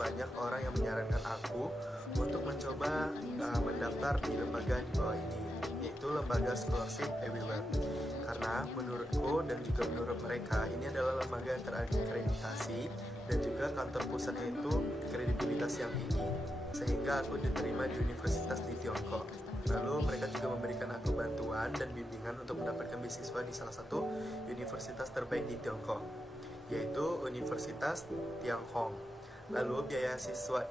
banyak orang yang menyarankan aku untuk mencoba mendaftar di lembaga di bawah ini, yaitu lembaga Scholarship Everywhere. Karena menurutku dan juga menurut mereka, ini adalah lembaga yang terakreditasi dan juga kantor pusatnya itu kredibilitas yang tinggi, sehingga aku diterima di universitas di Tiongkok. Lalu mereka juga memberikan aku bantuan dan bimbingan untuk mendapatkan beasiswa di salah satu universitas terbaik di Tiongkok, yaitu Universitas Tianghong. Lalu biaya siswa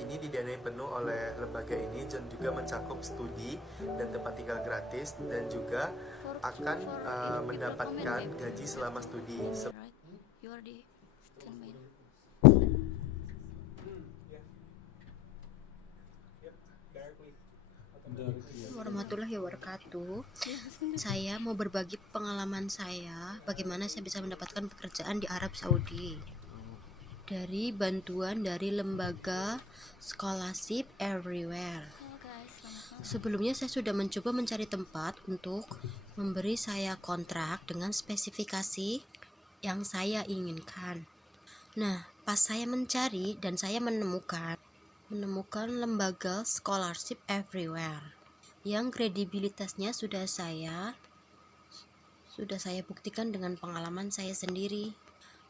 ini didanai penuh oleh lembaga ini dan juga mencakup studi dan tempat tinggal gratis dan juga akan mendapatkan gaji selama studi. You are the standby. Warahmatullahi wabarakatuh. Saya mau berbagi pengalaman saya bagaimana saya bisa mendapatkan pekerjaan di Arab Saudi dari bantuan dari lembaga Scholarship Everywhere. Sebelumnya saya sudah mencoba mencari tempat untuk memberi saya kontrak dengan spesifikasi yang saya inginkan. Nah, pas saya mencari dan saya menemukan lembaga Scholarship Everywhere yang kredibilitasnya sudah saya buktikan dengan pengalaman saya sendiri.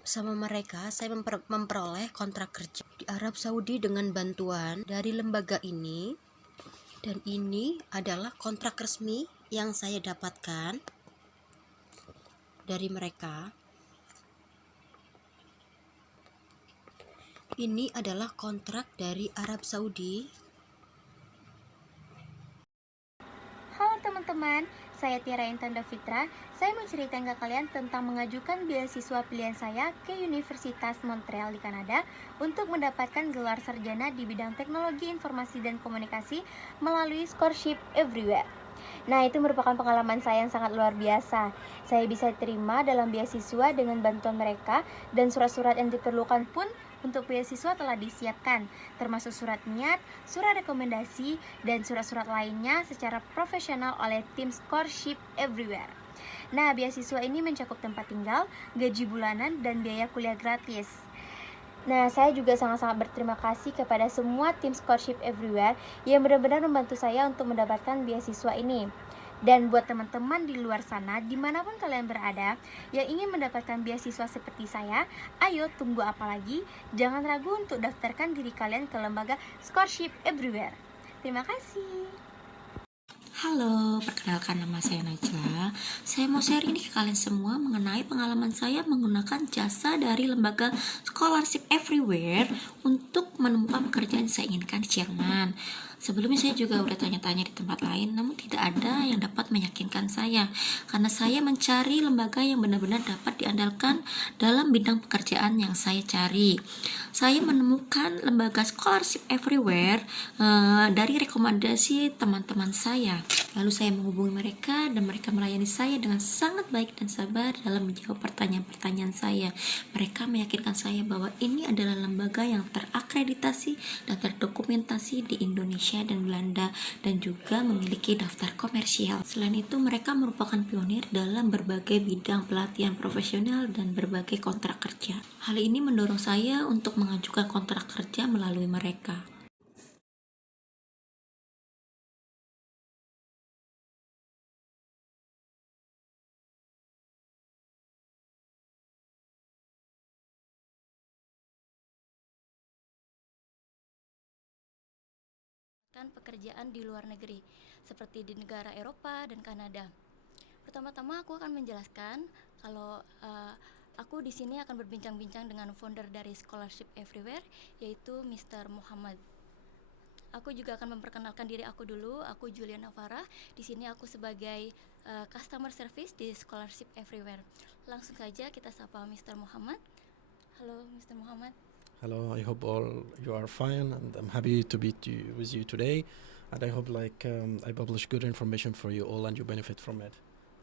Bersama mereka saya memperoleh kontrak kerja di Arab Saudi dengan bantuan dari lembaga ini, dan ini adalah kontrak resmi yang saya dapatkan dari mereka. Ini adalah kontrak dari Arab Saudi. Halo teman-teman, saya Tiara Intan Davitra. Saya mau ceritain ke kalian tentang mengajukan beasiswa pilihan saya ke Universitas Montreal di Kanada untuk mendapatkan gelar sarjana di bidang teknologi informasi dan komunikasi melalui Scholarship Everywhere. Nah, itu merupakan pengalaman saya yang sangat luar biasa. Saya bisa terima dalam beasiswa dengan bantuan mereka, dan surat-surat yang diperlukan pun untuk beasiswa telah disiapkan, termasuk surat niat, surat rekomendasi, dan surat-surat lainnya secara profesional oleh tim Scholarship Everywhere. Nah, beasiswa ini mencakup tempat tinggal, gaji bulanan, dan biaya kuliah gratis. Nah, saya juga sangat-sangat berterima kasih kepada semua tim Scholarship Everywhere yang benar-benar membantu saya untuk mendapatkan beasiswa ini. Dan buat teman-teman di luar sana, dimanapun kalian berada, yang ingin mendapatkan beasiswa seperti saya, ayo tunggu apa lagi? Jangan ragu untuk daftarkan diri kalian ke lembaga Scholarship Everywhere. Terima kasih. Halo, perkenalkan nama saya Najla. Saya mau sharing nih ke kalian semua mengenai pengalaman saya menggunakan jasa dari lembaga Scholarship Everywhere untuk menemukan pekerjaan yang saya inginkan di Jerman. Sebelumnya saya juga udah tanya-tanya di tempat lain, namun tidak ada yang dapat meyakinkan saya, karena saya mencari lembaga yang benar-benar dapat diandalkan dalam bidang pekerjaan yang saya cari. Saya menemukan lembaga Scholarship Everywhere dari rekomendasi teman-teman saya. Lalu saya menghubungi mereka dan mereka melayani saya dengan sangat baik dan sabar dalam menjawab pertanyaan-pertanyaan saya. Mereka meyakinkan saya bahwa ini adalah lembaga yang terakreditasi dan terdokumentasi di Indonesia dan Belanda, dan juga memiliki daftar komersial. Selain itu, mereka merupakan pionir dalam berbagai bidang pelatihan profesional dan berbagai kontrak kerja. Hal ini mendorong saya untuk mengajukan kontrak kerja melalui mereka. Pekerjaan di luar negeri seperti di negara Eropa dan Kanada. Pertama-tama aku akan menjelaskan kalau aku di sini akan berbincang-bincang dengan founder dari Scholarship Everywhere, yaitu Mr. Muhammad. Aku juga akan memperkenalkan diri aku dulu. Aku Juliana Farah. Di sini aku sebagai customer service di Scholarship Everywhere. Langsung saja kita sapa Mr. Muhammad. Halo Mr. Muhammad. Hello, I hope all you are fine, and I'm happy to be with you today. And I hope I publish good information for you all and you benefit from it.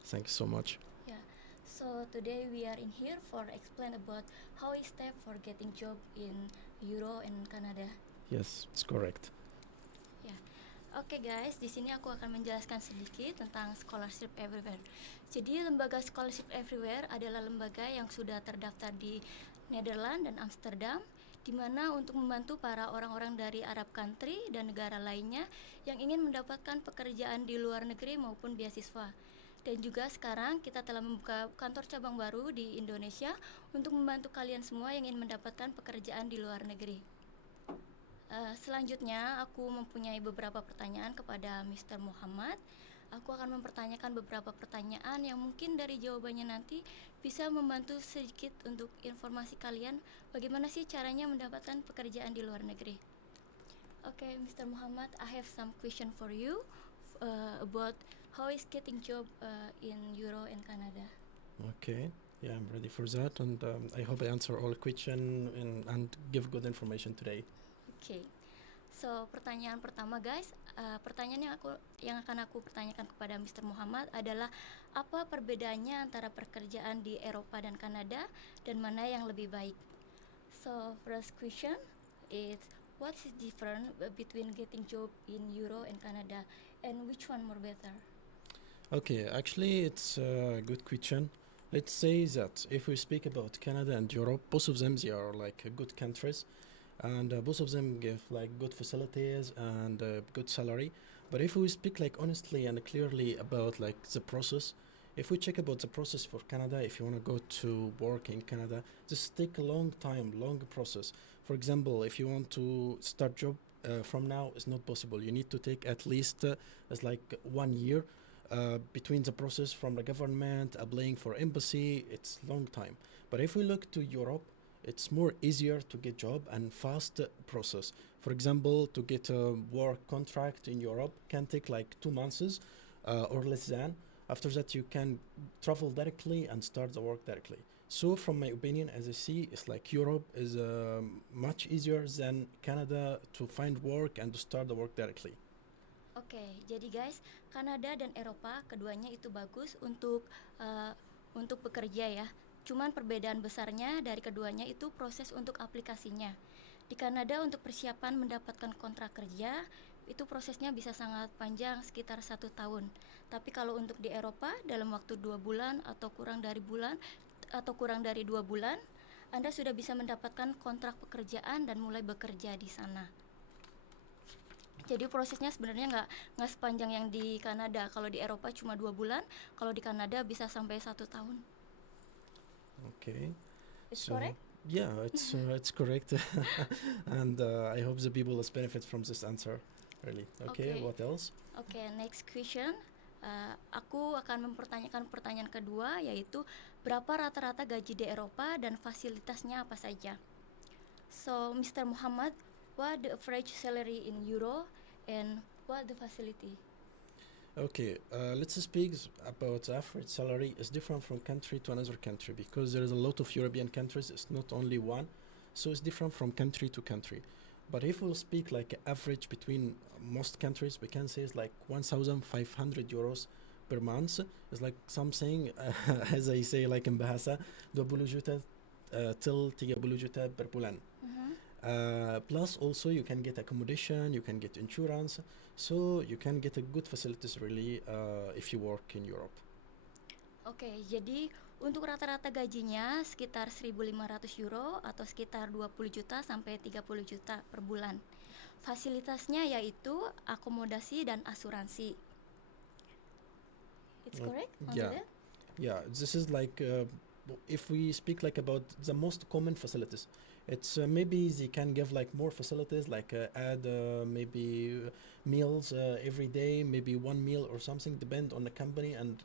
Thanks so much. Yeah. So today we are in here for explain about how is step for getting job in Euro and Canada. Yes, it's correct. Oke guys, di sini aku akan menjelaskan sedikit tentang Scholarship Everywhere. Jadi lembaga Scholarship Everywhere adalah lembaga yang sudah terdaftar di Nederland dan Amsterdam. di mana untuk membantu para orang-orang dari Arab country dan negara lainnya yang ingin mendapatkan pekerjaan di luar negeri maupun beasiswa. Dan juga sekarang kita telah membuka kantor cabang baru di Indonesia untuk membantu kalian semua yang ingin mendapatkan pekerjaan di luar negeri. Selanjutnya aku mempunyai beberapa pertanyaan kepada Mr. Muhammad. Aku akan mempertanyakan beberapa pertanyaan yang mungkin dari jawabannya nanti bisa membantu sedikit untuk informasi kalian bagaimana sih caranya mendapatkan pekerjaan di luar negeri. Okay, Mr. Muhammad, I have some question for you about how is getting job in Euro and Canada. Okay, yeah, I'm ready for that, and I hope I answer all question and give good information today. Okay, so pertanyaan pertama guys, pertanyaan yang akan aku pertanyakan kepada Mr. Muhammad adalah apa perbedaannya antara pekerjaan di Eropa dan Kanada dan mana yang lebih baik. So first question is what is different between getting job in Euro and Canada, and which one more better? Okay, actually, it's a good question. Let's say that if we speak about Canada and Europe, both of them they are like good countries, and both of them give like good facilities and good salary. But if we speak like honestly and clearly about like the process, if we check about the process for Canada, if you want to go to work in Canada, this take a long time, long process. For example, if you want to start job from now, it's not possible. You need to take at least it's like 1 year between the process from the government applying for embassy. It's long time. But if we look to Europe, it's more easier to get job and fast process. For example, to get a work contract in Europe can take like 2 months or less than. After that, you can travel directly and start the work directly. So, from my opinion, as I see, it's like Europe is much easier than Canada to find work and to start the work directly. Oke, jadi guys, Kanada dan Eropa keduanya itu bagus untuk bekerja ya. Cuman perbedaan besarnya dari keduanya itu proses untuk aplikasinya. Di Kanada untuk persiapan mendapatkan kontrak kerja itu prosesnya bisa sangat panjang, sekitar 1 tahun. Tapi kalau untuk di Eropa dalam waktu 2 bulan atau kurang dari 2 bulan, Anda sudah bisa mendapatkan kontrak pekerjaan dan mulai bekerja di sana. Jadi prosesnya sebenarnya nggak sepanjang yang di Kanada. Kalau di Eropa cuma 2 bulan, kalau di Kanada bisa sampai 1 tahun. Okay. It's So, correct? yeah, it's correct, and I hope the people will benefit from this answer. Really. Okay. Okay. What else? Oke, next question. Aku akan mempertanyakan pertanyaan kedua, yaitu berapa rata-rata gaji di Eropa dan fasilitasnya apa saja. So, Mr. Muhammad, what the average salary in Euro and what the facility? Okay, let's speak about the average salary. Is different from country to another country because there is a lot of European countries. It's not only one, so it's different from country to country. But if we'll speak like average between most countries, we can say it's like 1,500 euros per month. It's like something, as I say, like in Bahasa, 20 juta till 30 juta per bulan. Plus, also you can get accommodation, you can get insurance, so you can get a good facilities really if you work in Europe. Oke, jadi untuk rata-rata gajinya sekitar 1.500 euro atau sekitar 20 juta sampai 30 juta per bulan. Fasilitasnya yaitu akomodasi dan asuransi. It's correct? Yeah. Yeah, this is like if we speak like about the most common facilities, it's maybe they can give like more facilities like add maybe meals every day, maybe 1 meal or something, depend on the company and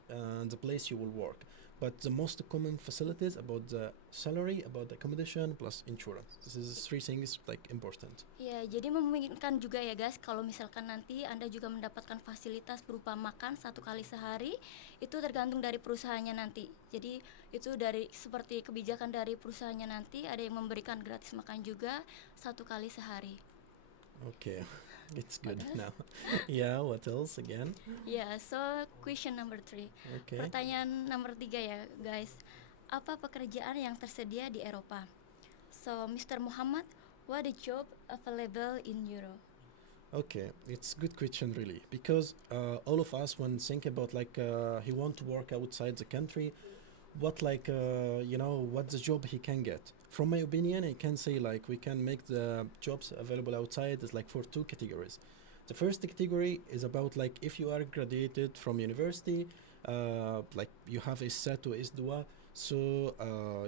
the place you will work. But the most common facilities about the salary, about the accommodation plus insurance. This is 3 things like important. Ya, jadi memungkinkan juga ya guys, kalau misalkan nanti Anda juga mendapatkan fasilitas berupa makan 1 kali sehari, itu tergantung dari perusahaannya nanti. Jadi itu dari seperti kebijakan dari perusahaannya nanti, ada yang memberikan gratis makan juga 1 kali sehari. Okay, it's good now. Yeah, what else again? Ya, so question number 3. Okay. Pertanyaan nomor 3 ya guys. Apa pekerjaan yang tersedia di Eropa? So, Mr. Muhammad, what the job available in Euro? Okay, it's a good question really because all of us when think about like he want to work outside the country, what like what the job he can get. From my opinion, I can say like we can make the jobs available outside is like for two categories. The first category is about like if you are graduated from university, like you have a set or isdua, so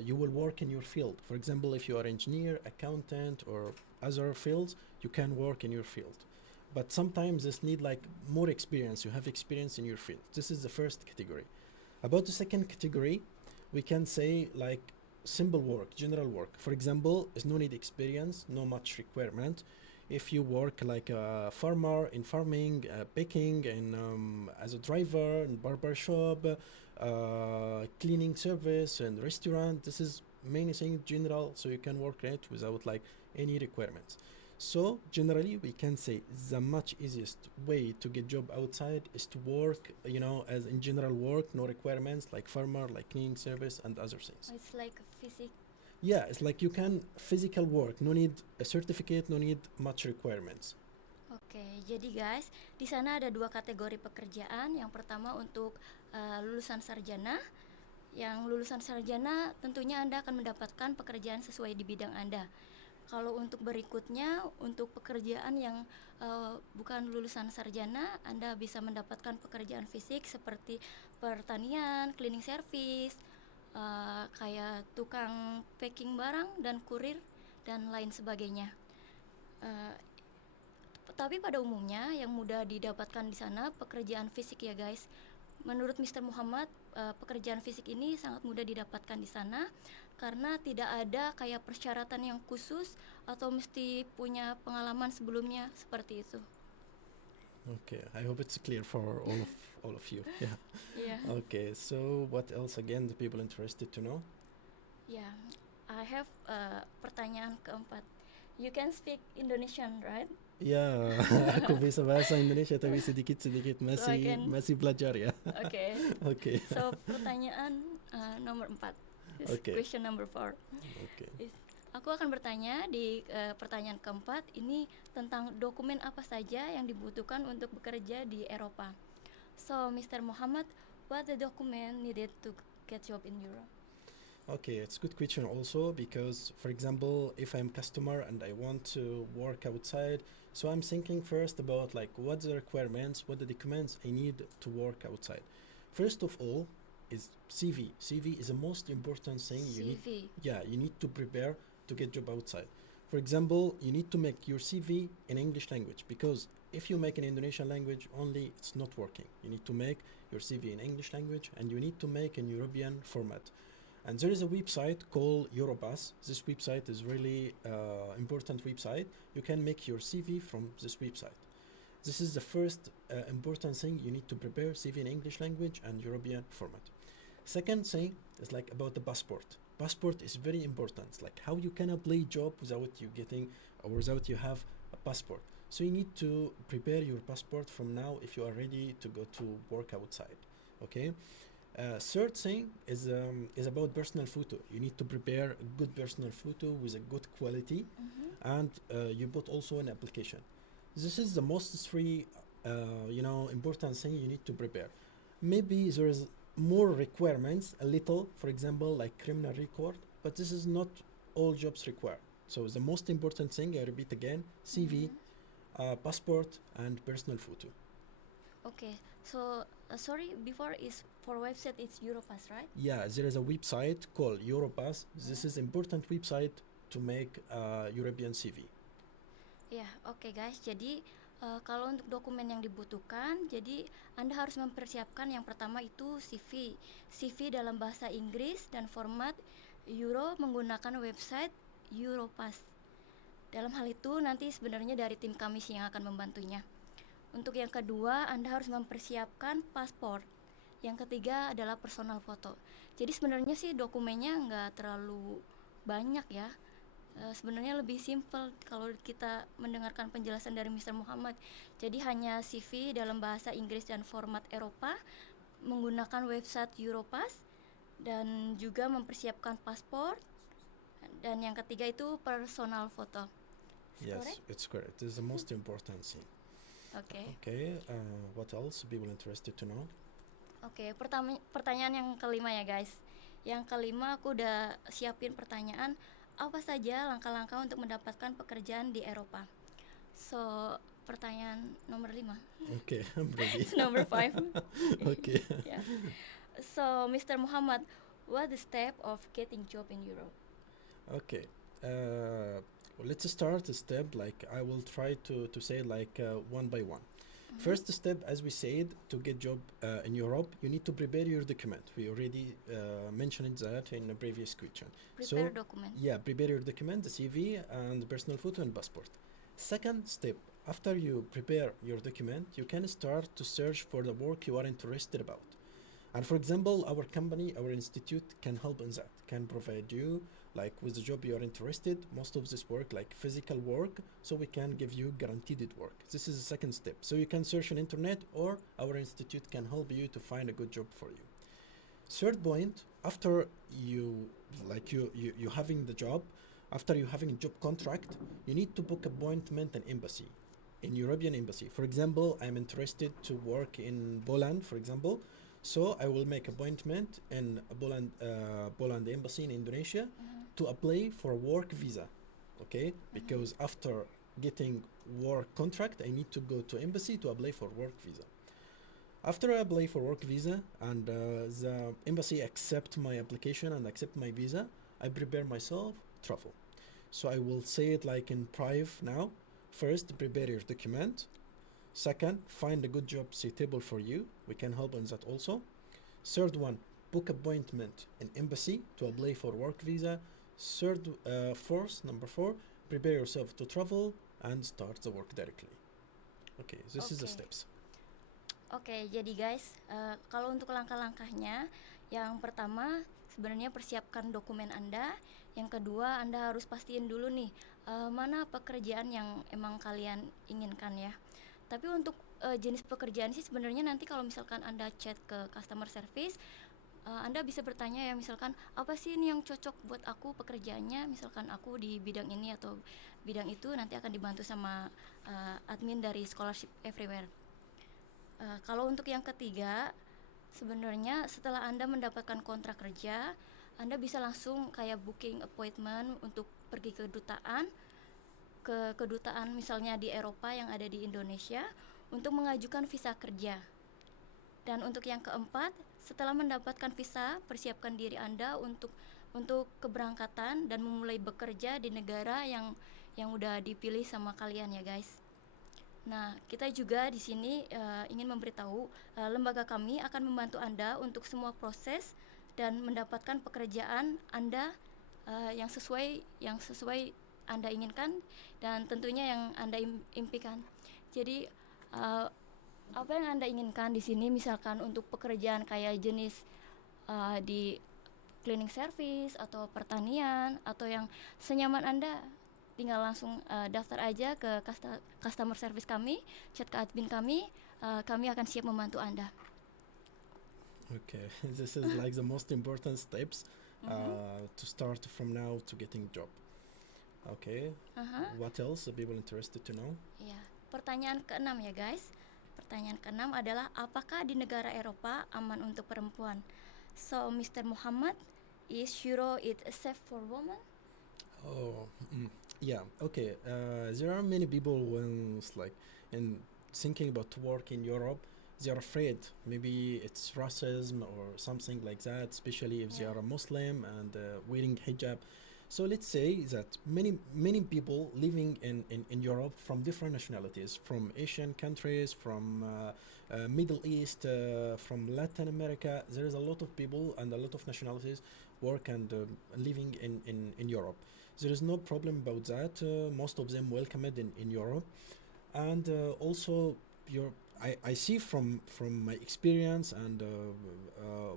you will work in your field. For example, if you are engineer, accountant, or other fields, you can work in your field. But sometimes this need like more experience. You have experience in your field. This is the first category. About the second category, we can say like simple work, general work. For example, is no need experience, no much requirement. If you work like a farmer in farming, baking, and as a driver in barber shop, cleaning service and restaurant, this is many things general, so you can work it without like any requirements. So generally, we can say the much easiest way to get job outside is to work, as in general work, no requirements like farmer, like cleaning service and other things. It's like physics. Yeah, it's like you can physical work, no need a certificate, no need much requirements. Oke, jadi guys, di sana ada dua kategori pekerjaan. Yang pertama untuk lulusan sarjana. Yang lulusan sarjana tentunya Anda akan mendapatkan pekerjaan sesuai di bidang Anda. Kalau untuk berikutnya, untuk pekerjaan yang bukan lulusan sarjana, Anda bisa mendapatkan pekerjaan fisik seperti pertanian, cleaning service, kayak tukang packing barang dan kurir dan lain sebagainya. Eh, tapi pada umumnya yang mudah didapatkan di sana pekerjaan fisik ya guys. Menurut Mr. Muhammad, pekerjaan fisik ini sangat mudah didapatkan di sana karena tidak ada kayak persyaratan yang khusus atau mesti punya pengalaman sebelumnya seperti itu. Okay, I hope it's clear for all of you. Yeah. Yeah. Okay, so what else again the people interested to know? Yeah. I have pertanyaan keempat. You can speak Indonesian, right? Ya, aku bisa bahasa Indonesia tapi sedikit-sedikit masih belajar ya. Okay. Okay. So pertanyaan nomor 4. Okay. Question number 4. Okay. Aku akan bertanya di pertanyaan keempat ini tentang dokumen apa saja yang dibutuhkan untuk bekerja di Eropa. So, Mr. Muhammad, what the document needed to get job in Europe? Okay, it's a good question also because, for example, if I'm customer and I want to work outside, so I'm thinking first about like what the requirements, what the documents I need to work outside. First of all is CV. CV is the most important thing you need. CV. Yeah, you need to prepare to get job outside. For example, you need to make your CV in English language because if you make in Indonesian language only, it's not working. You need to make your CV in English language and you need to make in European format. And there is a website called Europass. This website is really important website. You can make your CV from this website. This is the first important thing you need to prepare CV in English language and European format. Second thing is like about the passport. Passport is very important. It's like how you can apply job without you getting or without you have a passport. So you need to prepare your passport from now if you are ready to go to work outside. Okay. Third thing is about personal photo. You need to prepare a good personal photo with a good quality, and you put also an application. This is the most three, important thing you need to prepare. Maybe there is more requirements, a little, for example, like criminal record, but this is not all jobs require. So the most important thing, I repeat again, CV, passport, and personal photo. Okay. So, sorry, before is for website it's Europass, right? Yeah, there is a website called Europass. This is important website to make European CV. Ya, oke guys. Jadi kalau untuk dokumen yang dibutuhkan, jadi Anda harus mempersiapkan yang pertama itu CV. CV dalam bahasa Inggris dan format Euro menggunakan website Europass. Dalam hal itu nanti sebenarnya dari tim kami sih yang akan membantunya. Untuk yang kedua, Anda harus mempersiapkan paspor. Yang ketiga adalah personal foto. Jadi sebenarnya sih dokumennya nggak terlalu banyak ya. Sebenarnya lebih simple kalau kita mendengarkan penjelasan dari Mr. Muhammad. Jadi hanya CV dalam bahasa Inggris dan format Eropa, menggunakan website Europass, dan juga mempersiapkan paspor. Dan yang ketiga itu personal foto. Yes, Correct? it's correct. This is the most important thing. Oke. Okay, what else people interested to know? Oke, pertanyaan yang kelima ya guys. Yang kelima, aku udah siapin pertanyaan apa saja langkah-langkah untuk mendapatkan pekerjaan di Eropa. So, pertanyaan nomor 5. Okay, I'm ready. Number 5. Okay. Yeah. So, Mr. Muhammad, what the step of getting job in Europe? Okay. Let's start a step. Like I will try to say like one by one. First step, as we said, to get job in Europe, you need to prepare your document. We already mentioned that in a previous question. Prepare document. Yeah, prepare your document, the CV and personal photo and passport. Second step, after you prepare your document, you can start to search for the work you are interested about. And for example, our company, our institute can help in that, can provide you like with the job you are interested, most of this work like physical work, so we can give you guaranteed work. This is the second step. So you can search on internet or our institute can help you to find a good job for you. Third point, after you having the job, after you having a job contract, you need to book appointment in embassy, in European embassy. For example, I'm interested to work in Poland, for example, so I will make appointment in Poland embassy in Indonesia to apply for work visa, okay? Because after getting work contract, I need to go to embassy to apply for work visa. After I apply for work visa and the embassy accept my application and accept my visa, I prepare myself travel. So I will say it like in private now. First, prepare your document. Second, find a good job suitable for you. We can help on that also. Third one, book appointment in embassy to apply for work visa. Number four, prepare yourself to travel and start the work directly. Okay, this is the Okay. steps. Oke, jadi guys, kalau untuk langkah-langkahnya, yang pertama sebenarnya persiapkan dokumen Anda. Yang kedua, Anda harus pastiin dulu nih mana pekerjaan yang emang kalian inginkan ya. Tapi untuk jenis pekerjaan sih sebenarnya nanti kalau misalkan Anda chat ke customer service, Anda bisa bertanya ya, misalkan apa sih ini yang cocok buat aku pekerjaannya, misalkan aku di bidang ini atau bidang itu, nanti akan dibantu sama admin dari Scholarship Everywhere. Kalau untuk yang ketiga, sebenarnya setelah Anda mendapatkan kontrak kerja, Anda bisa langsung kayak booking appointment untuk pergi ke kedutaan misalnya di Eropa yang ada di Indonesia untuk mengajukan visa kerja. Dan untuk yang keempat, setelah mendapatkan visa, persiapkan diri Anda untuk keberangkatan dan memulai bekerja di negara yang udah dipilih sama kalian ya guys. Nah, kita juga di sini ingin memberitahu lembaga kami akan membantu Anda untuk semua proses dan mendapatkan pekerjaan Anda yang sesuai Anda inginkan dan tentunya yang Anda impikan. Jadi apa yang Anda inginkan di sini, misalkan untuk pekerjaan kayak jenis di cleaning service atau pertanian atau yang senyaman Anda, tinggal langsung daftar aja ke customer service kami, chat ke admin kami, kami akan siap membantu Anda. Okay, this is like the most important steps to start from now to getting job. Okay, what else are people interested to know? Ya, pertanyaan keenam ya guys. Pertanyaan keenam adalah apakah di negara Eropa aman untuk perempuan? So, Mr. Muhammad, is Euro it safe for women? Oh, yeah. Okay. There are many people when it's like in thinking about to work in Europe, they are afraid. Maybe it's racism or something like that, especially if they Yeah. are a Muslim and wearing hijab. So let's say that many people living in Europe from different nationalities, from Asian countries, from Middle East, from Latin America. There is a lot of people and a lot of nationalities work and living in Europe. There is no problem about that. Most of them welcomed in Europe, and also I see from my experience and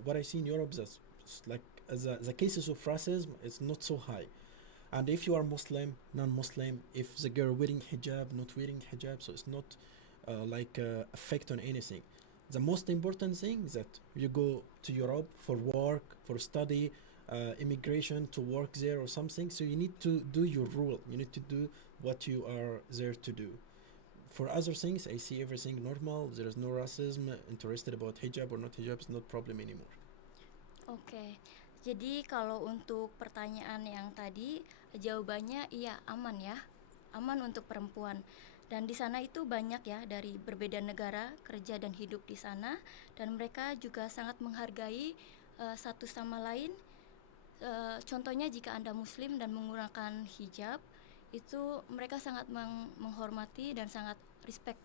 what I see in Europe that like the cases of racism is not so high. And if you are Muslim, non-Muslim, if the girl wearing hijab, not wearing hijab, so it's not effect on anything. The most important thing is that you go to Europe for work, for study, immigration to work there or something. So you need to do your rule. You need to do what you are there to do. For other things, I see everything normal. There is no racism. Interested about hijab or not hijab is not problem anymore. Oke, Jadi kalau untuk pertanyaan yang tadi, jawabannya iya, aman ya. Aman untuk perempuan. Dan di sana itu banyak ya dari berbeda negara kerja dan hidup di sana, dan mereka juga sangat menghargai satu sama lain. Contohnya jika Anda muslim dan menggunakan hijab, itu mereka sangat menghormati dan sangat respect.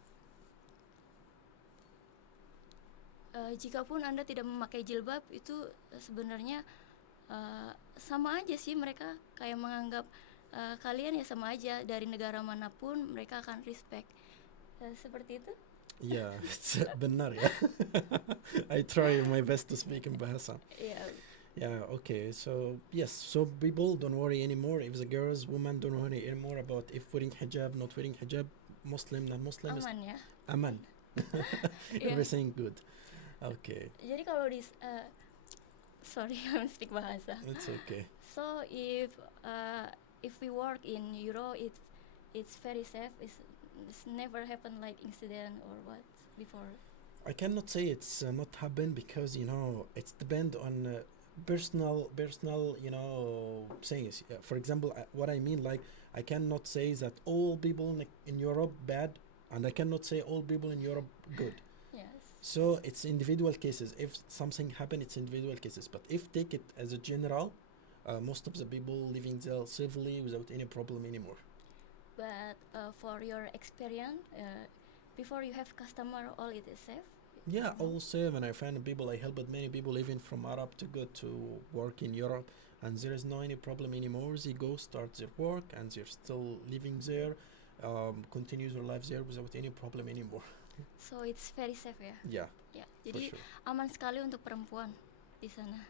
Jikapun Anda tidak memakai jilbab, itu sebenarnya sama aja sih, mereka kayak menganggap kalian ya sama aja, dari negara manapun mereka akan respect. Seperti itu. Yeah, it's benar ya. I try my best to speak in Bahasa. Ya, Yeah, okay. So yes, so people don't worry anymore if the girls, women don't worry anymore about if wearing hijab, not wearing hijab, Muslim, non-Muslim, is aman ya. aman. Iya. Everything good. Okay, Jadi kalau di sorry, I speak bahasa. it's okay. So if we work in Euro, it's very safe. It's never happened like incident or what before. I cannot say it's not happen because it's depend on personal things. For example, what I mean, like, I cannot say that all people in Europe bad, and I cannot say all people in Europe good. Yes. So it's individual cases. If something happen, it's individual cases. But if take it as a general, most of the people living there safely without any problem anymore. But for your experience, before you have customer, all it is safe. Yeah, all same. And I find people, I helped many people even from Arab to go to work in Europe, and there is no any problem anymore. They go start their work, and they're still living there, continues their lives there without any problem anymore. So it's very safe ya. Yeah, Ya, for jadi sure. aman sekali untuk perempuan di sana.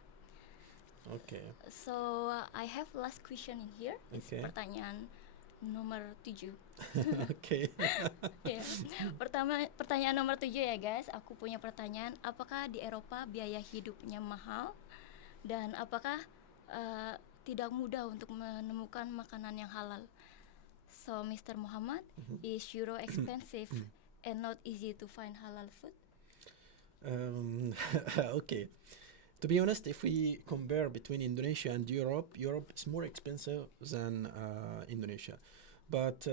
Okay. So I have last question in here. It's Okay. pertanyaan nomor 7. Okay. Ya. Pertanyaan nomor 7 ya guys. Aku punya pertanyaan, apakah di Eropa biaya hidupnya mahal, dan apakah tidak mudah untuk menemukan makanan yang halal? So Mr. Muhammad, is Euro expensive and not easy to find halal food? Okay. To be honest, if we compare between Indonesia and Europe, Europe is more expensive than Indonesia. But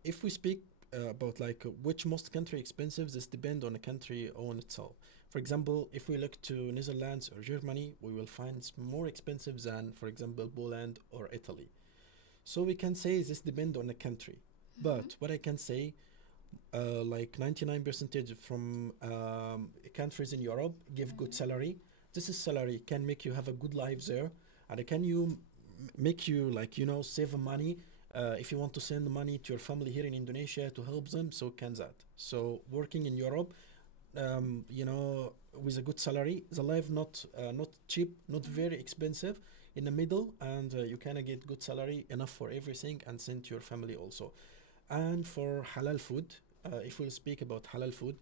if we speak about like which most country expensive, this depend on the country on itself. For example, if we look to Netherlands or Germany, we will find it's more expensive than, for example, Poland or Italy. So we can say this depend on the country. But what I can say, like 99% from countries in Europe give good salary. This is salary can make you have a good life there, and can you make you like save money if you want to send money to your family here in Indonesia to help them. So can that. So working in Europe, with a good salary, the life not cheap, not very expensive, in the middle, and you can get good salary enough for everything and send to your family also. And for halal food, if we'll speak about halal food,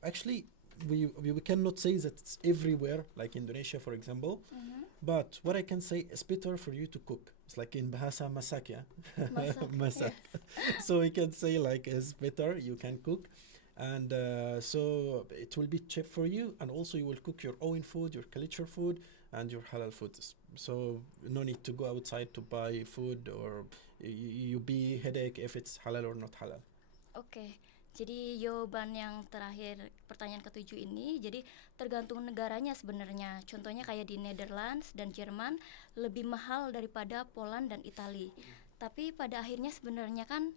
actually we cannot say that it's everywhere like Indonesia, for example. But what I can say is better for you to cook. It's like in Bahasa masak, yeah. Masak, Masak. So we can say like it's better you can cook, and so it will be cheap for you, and also you will cook your own food, your culture food, and your halal food. So no need to go outside to buy food, or you be headache if it's halal or not halal. Oke, jadi jawaban yang terakhir pertanyaan ketujuh ini, jadi tergantung negaranya sebenarnya. Contohnya kayak di Netherlands dan Jerman lebih mahal daripada Poland dan Italia. Tapi pada akhirnya sebenarnya kan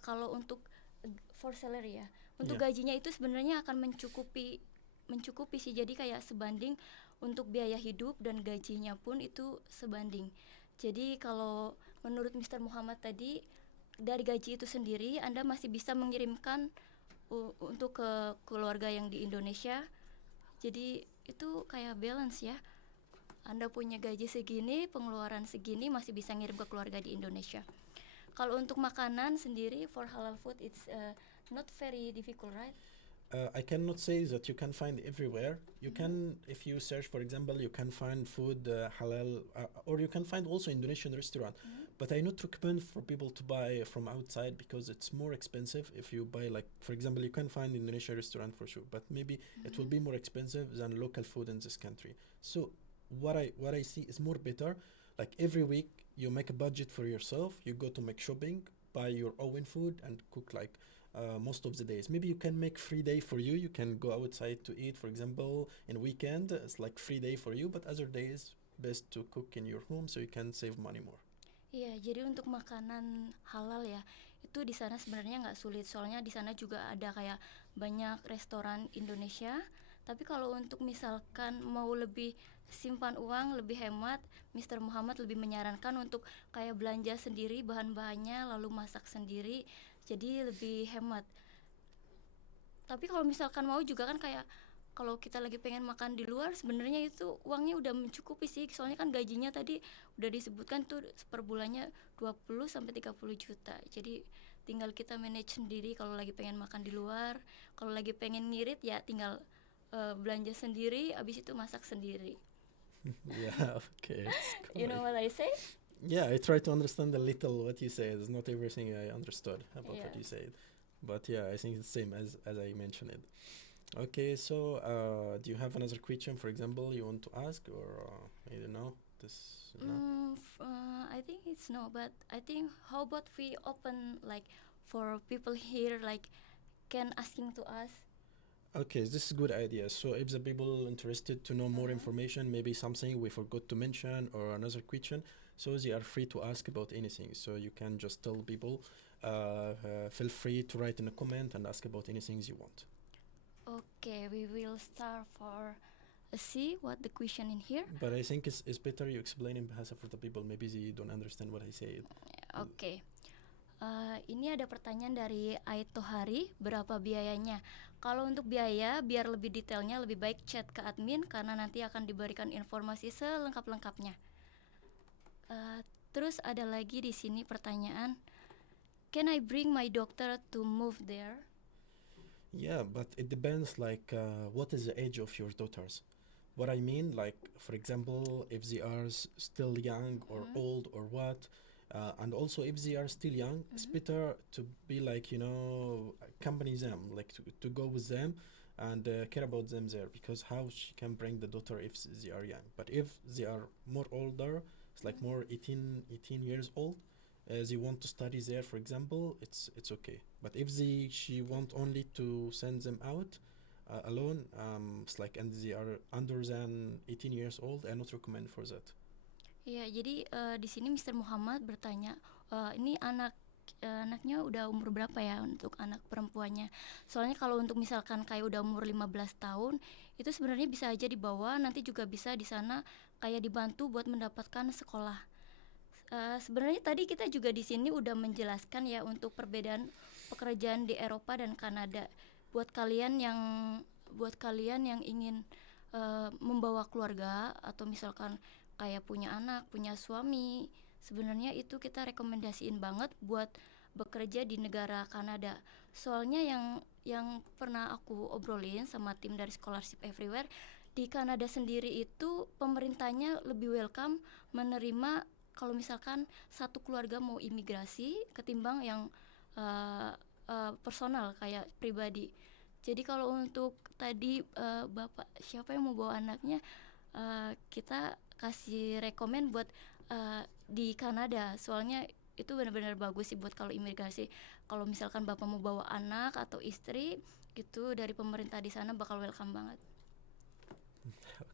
kalau untuk for salary ya, untuk Yeah. gajinya itu sebenarnya akan mencukupi sih. Jadi kayak sebanding untuk biaya hidup dan gajinya pun itu sebanding. Jadi kalau menurut Mr. Muhammad tadi, dari gaji itu sendiri Anda masih bisa mengirimkan untuk ke keluarga yang di Indonesia. Jadi itu kayak balance ya. Anda punya gaji segini, pengeluaran segini, masih bisa ngirim ke keluarga di Indonesia. Kalau untuk makanan sendiri for halal food, it's not very difficult, right? I cannot say that you can find everywhere. You can, if you search, for example, you can find food halal, or you can find also Indonesian restaurant. But I not recommend for people to buy from outside because it's more expensive. If you buy, like, for example, you can find Indonesian restaurant for sure, but maybe it will be more expensive than local food in this country. So what I see is more better. Like every week, you make a budget for yourself. You go to make shopping, buy your own food, and cook like most of the days. Maybe you can make free day for you. You can go outside to eat, for example, in weekend. It's like free day for you, but other days best to cook in your home so you can save money more. Iya, jadi untuk makanan halal ya, itu di sana sebenarnya nggak sulit. Soalnya di sana juga ada kayak banyak restoran Indonesia. Tapi kalau untuk misalkan mau lebih simpan uang, lebih hemat, Mr. Muhammad lebih menyarankan untuk kayak belanja sendiri bahan-bahannya, lalu masak sendiri, jadi lebih hemat. Tapi kalau misalkan mau juga kan kayak kalau kita lagi pengen makan di luar sebenarnya itu uangnya udah mencukupi sih. Soalnya kan gajinya tadi udah disebutkan tuh per bulannya 20 sampai 30 juta. Jadi tinggal kita manage sendiri kalau lagi pengen makan di luar. Kalau lagi pengen ngirit ya tinggal belanja sendiri, abis itu masak sendiri. Yeah, okay. It's You know correct. what I say? Yeah, I try to understand a little what you say. It's not everything I understood about what Yeah. you said, but yeah, I think it's the same as I mentioned it. Okay, so do you have another question, for example, you want to ask, or I don't know this? No. I think it's no, but I think how about we open like for people here like can asking to us. Okay, this is a good idea. So if the people interested to know more information, maybe something we forgot to mention or another question, so they are free to ask about anything. So you can just tell people, feel free to write in a comment and ask about anything you want. Okay, we will start for see what the question in here. But I think it's better you explain in Bahasa for the people. Maybe they don't understand what I said. Oke. Ini ada pertanyaan dari Aito Hari, berapa biayanya? Kalau untuk biaya, biar lebih detailnya lebih baik chat ke admin karena nanti akan diberikan informasi selengkap-lengkapnya. Terus ada lagi di sini pertanyaan, can I bring my doctor to move there? Yeah, but it depends like what is the age of your daughters. What I mean, like for example, if they are still young or old or what, and also if they are still young, it's better to be like accompany them, like to go with them and care about them there because how she can bring the daughter if they are young. But if they are more older, it's like more 18 years old. They want to study there, for example, it's okay. But if she want only to send them out alone, it's like and they are under than 18 years old, I not recommend for that. Iya, jadi di sini Mr. Muhammad bertanya, ini anaknya udah umur berapa ya untuk anak perempuannya? Soalnya kalau untuk misalkan kayak udah umur 15 tahun, itu sebenarnya bisa aja dibawa, nanti juga bisa di sana kayak dibantu buat mendapatkan sekolah. Sebenarnya tadi kita juga di sini udah menjelaskan ya untuk perbedaan pekerjaan di Eropa dan Kanada. Buat kalian yang ingin membawa keluarga atau misalkan kayak punya anak, punya suami, sebenarnya itu kita rekomendasiin banget buat bekerja di negara Kanada. Soalnya yang pernah aku obrolin sama tim dari Scholarship Everywhere, di Kanada sendiri itu pemerintahnya lebih welcome menerima kalau misalkan satu keluarga mau imigrasi ketimbang yang personal kayak pribadi. Jadi kalau untuk tadi bapak siapa yang mau bawa anaknya, kita kasih rekomen buat di Kanada. Soalnya itu benar-benar bagus sih buat kalau imigrasi. Kalau misalkan bapak mau bawa anak atau istri gitu dari pemerintah di sana bakal welcome banget.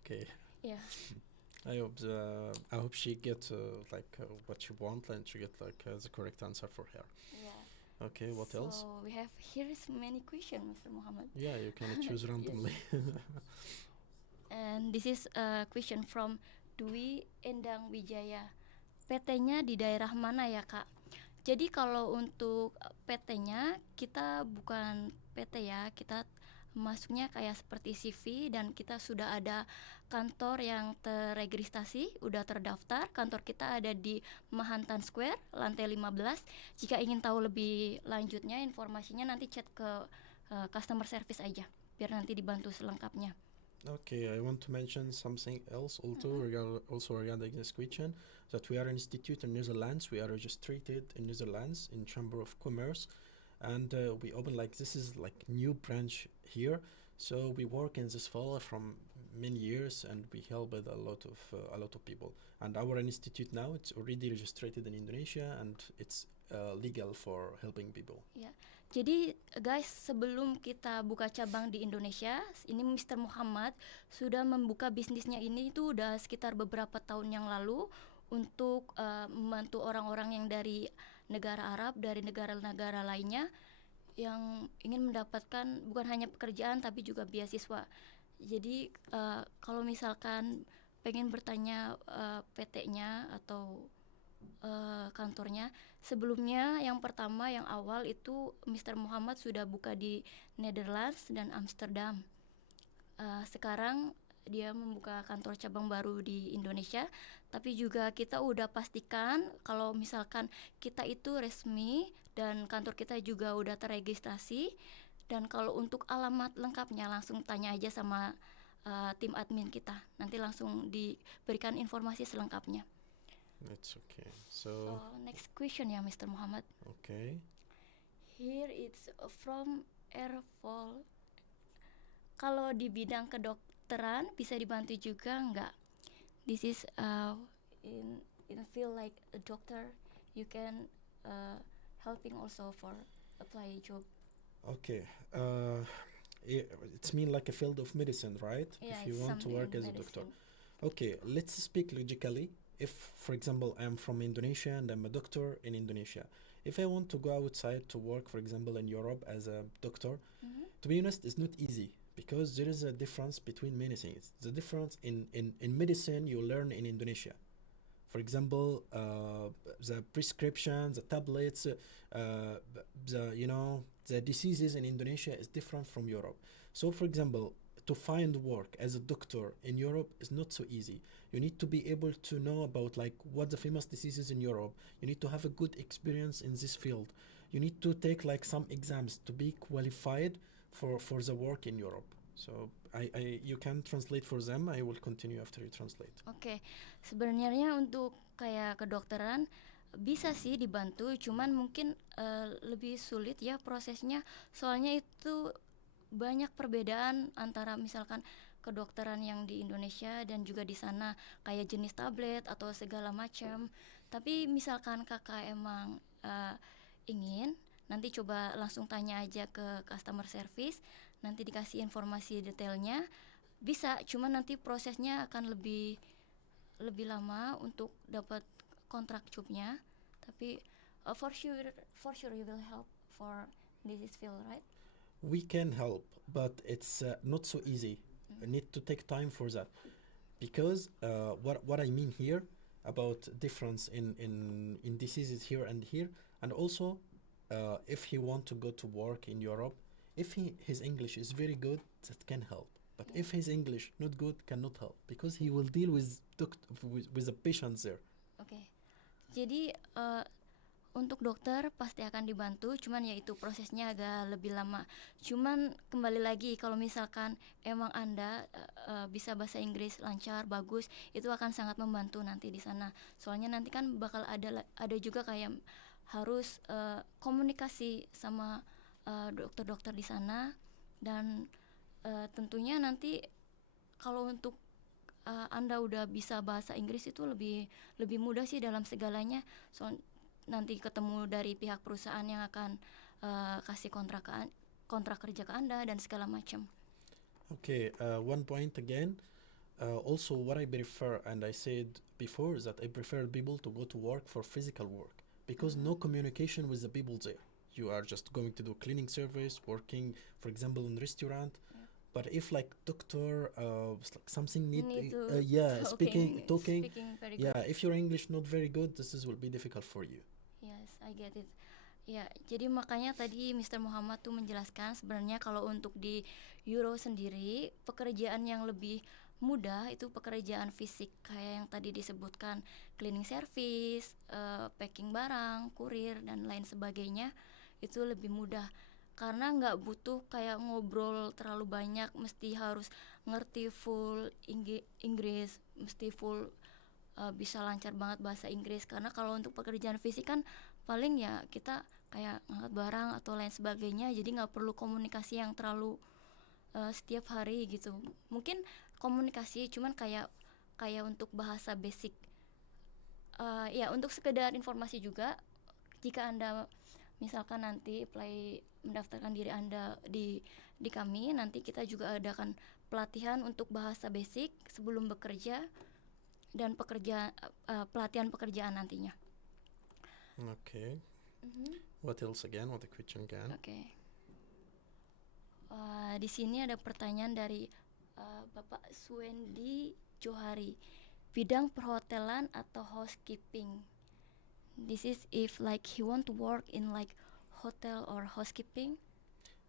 Okay. Ya. I hope she get what she want and she get like the correct answer for her. Yeah. Okay, what else? So we have here is many questions, Mr. Muhammad. Yeah, you can choose randomly. And this is a question from Dwi Endang Wijaya. PT-nya di daerah mana ya, Kak? Jadi kalau untuk PT-nya kita bukan PT ya, kita masuknya kayak seperti CV dan kita sudah ada kantor yang terregistrasi, udah terdaftar. Kantor kita ada di Mahantan Square, lantai 15. Jika ingin tahu lebih lanjutnya informasinya nanti chat ke customer service aja, biar nanti dibantu selengkapnya. Okay, I want to mention something else also regarding this question, that we are an institute in Netherlands. We are registered in Netherlands in Chamber of Commerce, and we open like this is like new branch here. So we work in this fall from many years, and we helped a lot of people. And our institute now it's already registered in Indonesia, and it's legal for helping people. Ya, jadi guys, sebelum kita buka cabang di Indonesia, ini Mr. Muhammad sudah membuka bisnisnya ini itu udah sekitar beberapa tahun yang lalu untuk membantu orang-orang yang dari negara Arab, dari negara-negara lainnya yang ingin mendapatkan bukan hanya pekerjaan tapi juga beasiswa. Jadi kalau misalkan pengen bertanya PT-nya atau kantornya, sebelumnya yang pertama yang awal itu Mr. Muhammad sudah buka di Netherlands dan Amsterdam. Sekarang dia membuka kantor cabang baru di Indonesia, tapi juga kita udah pastikan kalau misalkan kita itu resmi dan kantor kita juga udah terregistrasi. Dan kalau untuk alamat lengkapnya langsung tanya aja sama tim admin kita, nanti langsung diberikan informasi selengkapnya. It's okay. So next question ya Mr. Muhammad. Okay. Here it's from Airfall. Kalau di bidang kedokteran bisa dibantu juga nggak? This is in a field like a doctor, you can helping also for apply job. Okay. It's mean like a field of medicine, right? Yeah, If you it's want to something work in as a doctor. medicine. Okay, let's speak logically. If, for example, I'm from Indonesia and I'm a doctor in Indonesia, if I want to go outside to work, for example, in Europe as a doctor, to be honest, it's not easy because there is a difference between many things. The difference in medicine you learn in Indonesia. For example, the prescriptions, the tablets, the diseases in Indonesia is different from Europe. So, for example, to find work as a doctor in Europe is not so easy. You need to be able to know about like what the famous diseases in Europe. You need to have a good experience in this field. You need to take like some exams to be qualified for the work in Europe. So you can translate for them. I will continue after you translate. Oke, sebenarnya untuk kayak kedokteran bisa sih dibantu, cuman mungkin lebih sulit ya prosesnya. Soalnya itu banyak perbedaan antara misalkan kedokteran yang di Indonesia dan juga di sana, kayak jenis tablet atau segala macam. Tapi misalkan kakak emang ingin, nanti coba langsung tanya aja ke customer service, nanti dikasih informasi detailnya. Bisa, cuman nanti prosesnya akan lebih lama untuk dapat kontrak jobnya. Tapi for sure you will help for this field, right? We can help, but it's not so easy. I need to take time for that, because what I mean here about difference in diseases here, and also if he want to go to work in Europe, if his English is very good, that can help. But if his English not good, cannot help, because he will deal with with the patients there. Oke. Jadi untuk dokter pasti akan dibantu, cuman ya itu prosesnya agak lebih lama. Cuman kembali lagi kalau misalkan emang Anda bisa bahasa Inggris lancar, bagus, itu akan sangat membantu nanti di sana. Soalnya nanti kan bakal ada juga kayak harus komunikasi sama dokter-dokter di sana, dan tentunya nanti kalau untuk Anda udah bisa bahasa Inggris itu lebih mudah sih dalam segalanya. Nanti ketemu dari pihak perusahaan yang akan kasih kontrak kerja ke Anda dan segala macam. Okay, one point again. Also, what I prefer, and I said before, is that I prefer people to go to work for physical work, because no communication with the people there. You are just going to do cleaning service, working, for example, in restaurant. But if like doctor, like something You need to talking, speaking very good. if your English not very good, this will be difficult for you. Yes, I get it. Ya, jadi makanya tadi Mr. Muhammad tuh menjelaskan sebenarnya kalau untuk di Euro sendiri, pekerjaan yang lebih mudah itu pekerjaan fisik kayak yang tadi disebutkan, cleaning service, packing barang, kurir dan lain sebagainya, itu lebih mudah karena nggak butuh kayak ngobrol terlalu banyak, mesti harus ngerti full Inggris, mesti full bisa lancar banget bahasa Inggris. Karena kalau untuk pekerjaan fisik kan paling ya kita kayak ngangkat barang atau lain sebagainya, jadi nggak perlu komunikasi yang terlalu setiap hari gitu. Mungkin komunikasi, cuman kayak kayak untuk bahasa basic. Ya untuk sekedar informasi juga, jika Anda misalkan nanti mendaftarkan diri Anda di kami, nanti kita juga adakan pelatihan untuk bahasa basic sebelum bekerja dan pelatihan pekerjaan nantinya. Okay. What else again? What the question again? Oke. Di sini ada pertanyaan dari Bapak Suwendi Johari, bidang perhotelan atau housekeeping. This is if like he want to work in like hotel or housekeeping.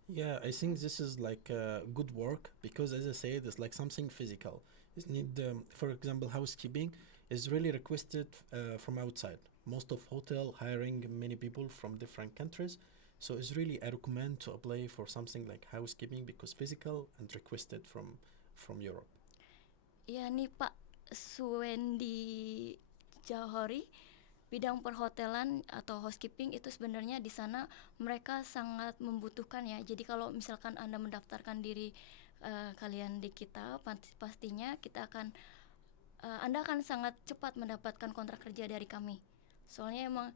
Yeah, I think this is like good work because, as I said, it's like something physical. It need, for example, housekeeping is really requested from outside. Most of hotel hiring many people from different countries, so it's really I recommend to apply for something like housekeeping because physical and requested from Europe. Ya nih Pak Suwendi Johari, bidang perhotelan atau housekeeping itu sebenarnya di sana mereka sangat membutuhkan ya. Jadi kalau misalkan Anda mendaftarkan diri kalian di kita, pastinya Anda akan sangat cepat mendapatkan kontrak kerja dari kami. Soalnya emang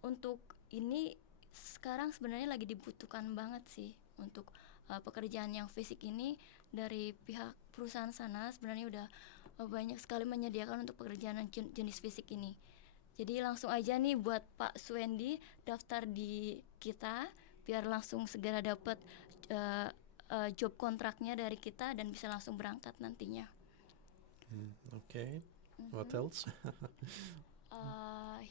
untuk ini sekarang sebenarnya lagi dibutuhkan banget sih untuk pekerjaan yang fisik ini. Dari pihak perusahaan sana sebenarnya udah banyak sekali menyediakan untuk pekerjaan jenis fisik ini. Jadi langsung aja nih buat Pak Suwendi daftar di kita biar langsung segera dapat job kontraknya dari kita dan bisa langsung berangkat nantinya. Okay. What else?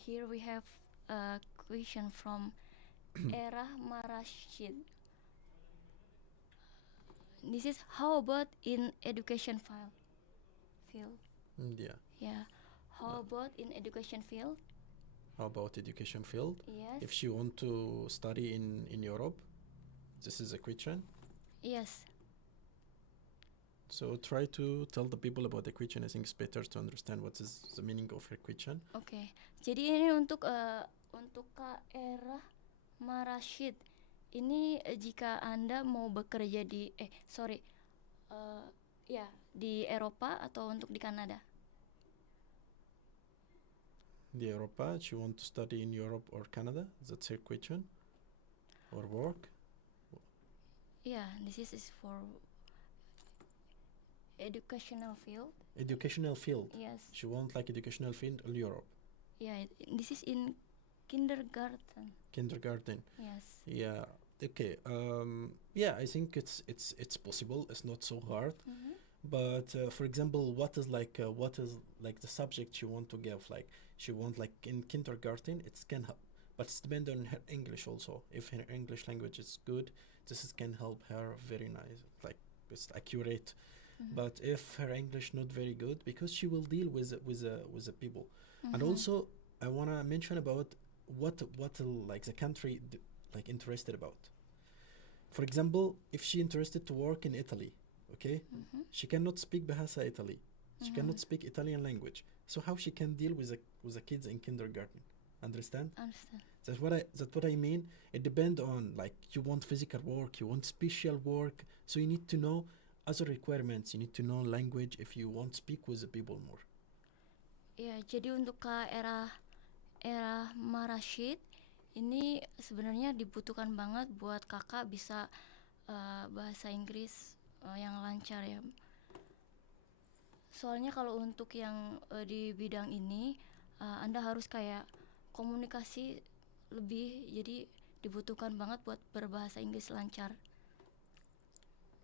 Here we have a question from Erah Marashid. This is how about in education field? Yeah. Yeah. How about in education field? How about education field? Yes. If she want to study in Europe, this is a question. Yes. So try to tell the people about the question. I think it's better to understand what is the meaning of her question. Oke. Jadi ini untuk Kak Erah Marashid. Ini jika Anda mau bekerja di di Eropa atau untuk di Kanada? The Europa, she want to study in Europe or Canada? That's her question. Or work? Yeah, this is for educational field. Educational field. Yes. She want like educational field in Europe. Yeah, this is in kindergarten. Kindergarten. Yes. Yeah. Okay. Yeah, I think it's possible. It's not so hard. But for example, what is like the subject you want to give? Like she want like in kindergarten, it can help, but it's depend on her English also. If her English language is good, can help her very nice, like it's accurate. But if her English not very good, because she will deal with the people, and also I wanna mention about what like the country like interested about. For example, if she interested to work in Italy, okay, she cannot speak Bahasa Italy. She cannot speak Italian language. So how she can deal with the kids in kindergarten? Understand? Understand. That's what I mean. It depends on like you want physical work, you want special work. So you need to know other requirements. You need to know language if you want to speak with the people more. Ya, jadi untuk Kak Erah Marashid ini sebenarnya dibutuhkan banget buat kakak bisa bahasa Inggris yang lancar ya. Soalnya kalau untuk yang di bidang ini Anda harus kayak komunikasi lebih, jadi dibutuhkan banget buat berbahasa Inggris lancar.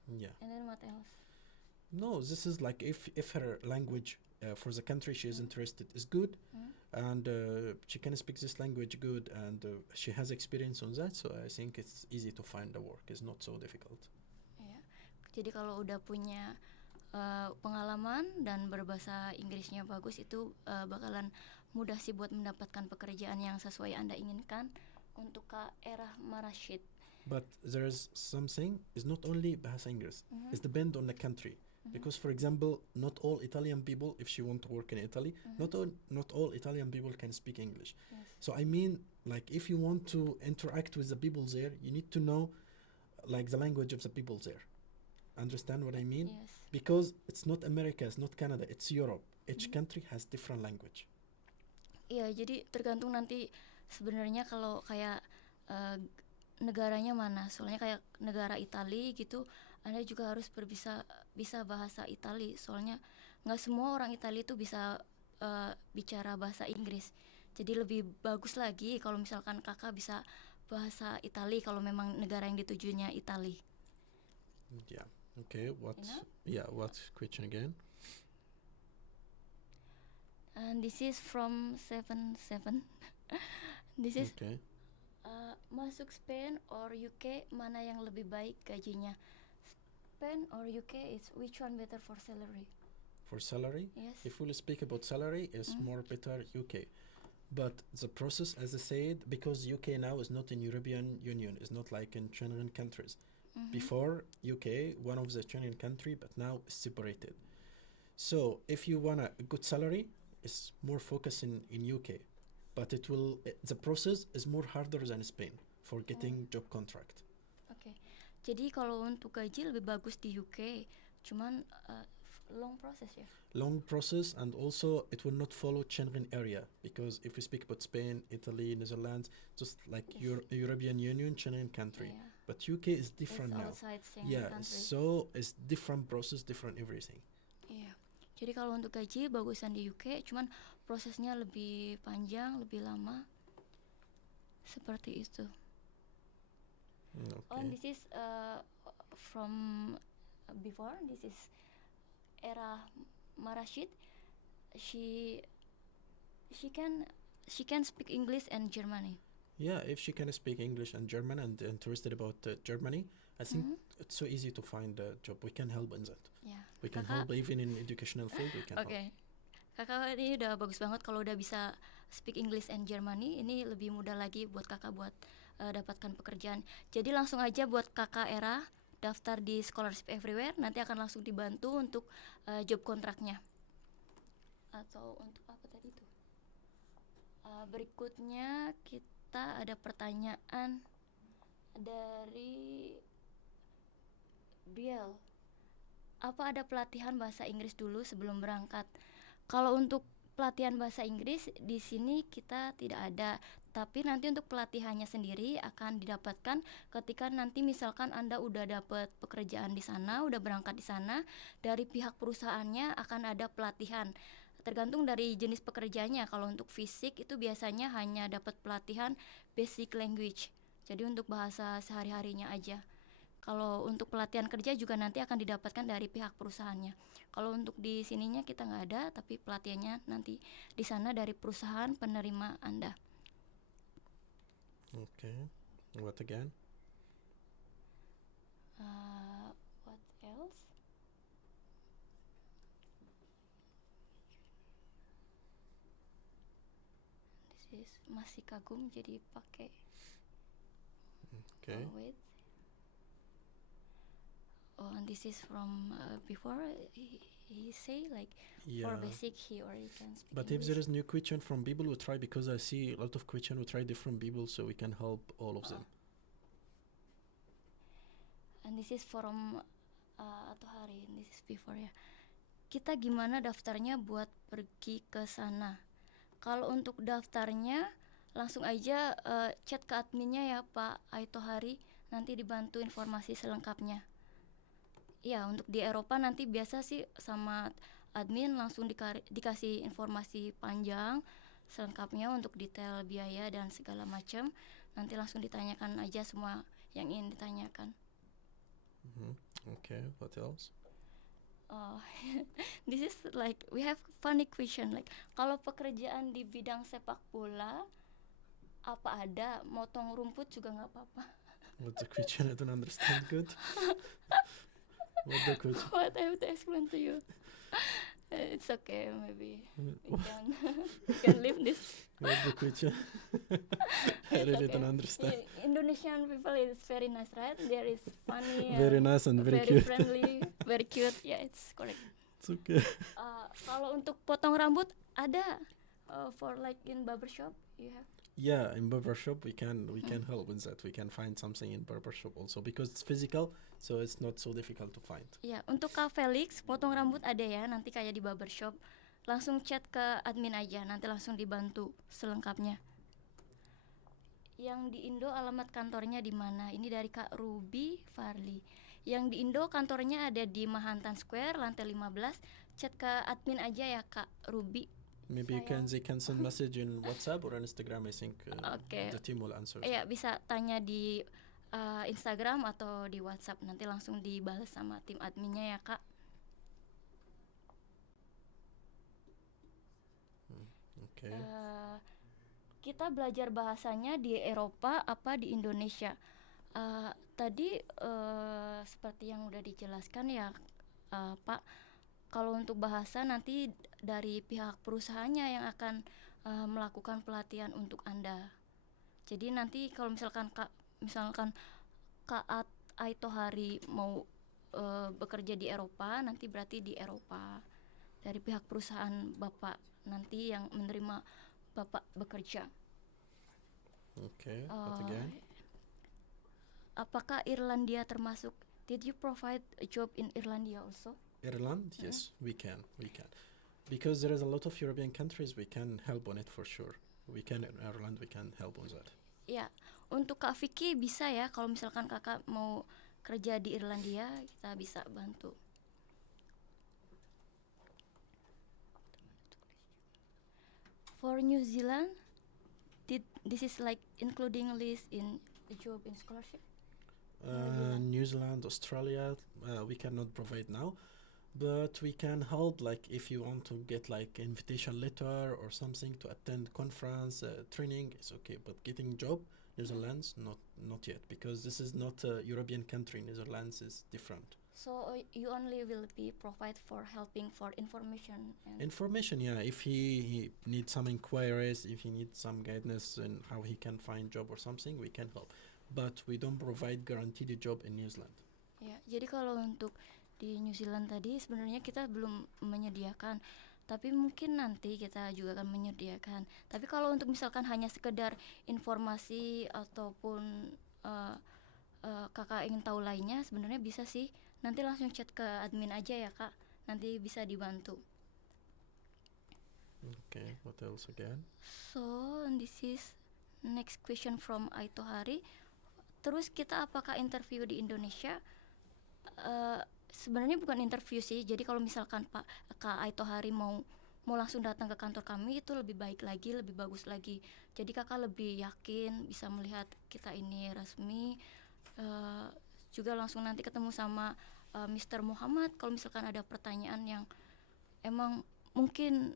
Yeah. And then what else? No, this is like if her language for the country she is interested is good, and she can speak this language good, and she has experience on that, so I think it's easy to find the work. It's not so difficult. Ya. Jadi kalau udah punya pengalaman dan berbahasa Inggrisnya bagus, itu bakalan mudah sih buat mendapatkan pekerjaan yang sesuai Anda inginkan. Untuk Kak Erah Marashid. But there is something is not only bahasa Inggris. It's depend on the country. Because for example, not all Italian people, if she want to work in Italy, not all Italian people can speak English. Yes. So I mean, like if you want to interact with the people there, you need to know like the language of the people there. Understand what I mean? Yes. Because it's not America, it's not Canada, it's Europe. Each country has different language. Iya, jadi tergantung nanti sebenarnya kalau kayak negaranya mana. Soalnya kayak negara Itali gitu, Anda juga harus bisa bahasa Itali. Soalnya nggak semua orang Itali itu bisa bicara bahasa Inggris. Jadi lebih bagus lagi kalau misalkan kakak bisa bahasa Itali kalau memang negara yang ditujunya Itali. Yeah. Okay. What? Enough? Yeah. What question again? And this is from 77. This is Okay. masuk Spain or UK, mana yang lebih baik gajinya? Spain or UK, is which one better for salary? For salary, Yes. if we'll speak about salary, is more better UK. But the process, as I said, because UK now is not in European Union, is not like in Schengen countries. Before UK, one of the Schengen country, but now is separated. So if you want a good salary, it's more focused in UK, but the process is more harder than Spain for getting job contract. Oke. Jadi kalau untuk gaji lebih bagus di UK, cuman long process ya. Long process, and also it will not follow Schengen area, because if we speak about Spain, Italy, Netherlands, just like Yes. European Union, Schengen country. Yeah. But UK is It's different now. outside Schengen Yeah, country. so it's different process, different everything. Iya. Jadi kalau untuk gaji bagusan di UK, cuman prosesnya lebih panjang, lebih lama. Seperti itu. Oh, Okay. this is from before. This is era Marashid. She can speak English and Germany. Yeah, if she can speak English and German and interested about Germany, I think it's so easy to find a job. We can help in that. Ya. We can Kakak, help even in educational field. We can Oke. Kakak ini udah bagus banget kalau udah bisa speak English and Germany. Ini lebih mudah lagi buat kakak buat dapatkan pekerjaan. Jadi langsung aja buat kakak Era daftar di Scholarship Everywhere. Nanti akan langsung dibantu untuk job kontraknya. Atau untuk apa tadi tuh? Berikutnya kita ada pertanyaan dari Biel. Apa ada pelatihan bahasa Inggris dulu sebelum berangkat? Kalau untuk pelatihan bahasa Inggris di sini kita tidak ada, tapi nanti untuk pelatihannya sendiri akan didapatkan ketika nanti misalkan Anda udah dapat pekerjaan di sana, udah berangkat di sana, dari pihak perusahaannya akan ada pelatihan. Tergantung dari jenis pekerjaannya. Kalau untuk fisik itu biasanya hanya dapat pelatihan basic language. Jadi untuk bahasa sehari-harinya aja. Kalau untuk pelatihan kerja juga nanti akan didapatkan dari pihak perusahaannya. Kalau untuk di sininya kita nggak ada, tapi pelatihannya nanti di sana dari perusahaan penerima Anda. Okay. What again? What else? This is masih kagum jadi pakai. Okay. Oh, wait. Oh, and this is from before. He say like Yeah. for basic he already can speak But if English. there is new question from people, we try, because I see a lot of question. We try different people, so we can help all of them. And this is from atau hari, this is before ya. Kita gimana daftarnya buat pergi ke sana? Kalau untuk daftarnya langsung aja chat ke adminnya ya Pak Aito Hari, nanti dibantu informasi selengkapnya. Ya, untuk di Eropa nanti biasa sih sama admin langsung dikasih informasi panjang selengkapnya untuk detail biaya dan segala macam. Nanti langsung ditanyakan aja semua yang ingin ditanyakan. Okay. What else? This is like we have funny question like kalau pekerjaan di bidang sepak bola apa ada motong rumput juga nggak apa-apa. What's the question? I don't understand good. What's the question? What I have to explain to you? It's okay, maybe we can leave this. What's the question? I It's really okay. don't understand. Indonesian people is very nice, right? There is funny, Very nice and very cute. friendly, very cute. Yeah, it's correct. It's okay. Kalau untuk potong rambut ada for like in barbershop you have. Yeah, in barbershop we can help with that. We can find something in barbershop also because it's physical, so it's not so difficult to find. Ya, untuk Kak Felix, potong rambut ada ya, nanti kayak di barbershop. Langsung chat ke admin aja, nanti langsung dibantu selengkapnya. Yang di Indo alamat kantornya di mana? Ini dari Kak Ruby Farli. Yang di Indo kantornya ada di Mahantan Square, lantai 15. Chat ke admin aja ya Kak Ruby. Maybe they can send message in WhatsApp or on Instagram. I think Oke. the team will answer. Iya, bisa tanya di Instagram atau di WhatsApp, nanti langsung dibalas sama tim adminnya ya Kak. Okay. Kita belajar bahasanya di Eropa apa di Indonesia? Tadi seperti yang udah dijelaskan ya Pak, kalau untuk bahasa nanti dari pihak perusahaannya yang akan melakukan pelatihan untuk Anda. Jadi nanti kalau misalkan Kak Aito Hari mau bekerja di Eropa, nanti berarti di Eropa. Dari pihak perusahaan Bapak nanti yang menerima Bapak bekerja. Okay. What again? Apakah Irlandia termasuk? Did you provide a job in Irlandia also? Ireland? Yes, we can. Because there is a lot of European countries, we can help on it for sure. We can in Ireland, we can help on that. Ya, untuk Kak Vicky bisa ya, kalau misalkan kakak mau kerja di Irlandia, kita bisa bantu. For New Zealand, this is like including list in the job in scholarship? New Zealand, Australia, we cannot provide now, but we can help. Like if you want to get like invitation letter or something to attend conference, training, it's okay. But getting job, Netherlands, not yet, because this is not a European country. Netherlands is different. So you only will be provide for helping for information and Information, yeah. If he needs some inquiries, if he needs some guidance in how he can find job or something, we can help. But we don't provide guaranteed job in New Zealand. ya. Jadi kalau untuk di New Zealand tadi sebenarnya kita belum menyediakan, tapi mungkin nanti kita juga akan menyediakan. Tapi kalau untuk misalkan hanya sekedar informasi ataupun kakak ingin tahu lainnya, sebenarnya bisa sih. Nanti langsung chat ke admin aja ya Kak, nanti bisa dibantu. Okay, what else again? So this is next question from Aito Hari. Terus kita apakah interview di Indonesia? Sebenarnya bukan interview sih. Jadi kalau misalkan Kak Aito Hari mau langsung datang ke kantor kami, itu lebih baik lagi, lebih bagus lagi. Jadi kakak lebih yakin bisa melihat kita ini resmi. Juga langsung nanti ketemu sama Mr. Muhammad kalau misalkan ada pertanyaan yang emang mungkin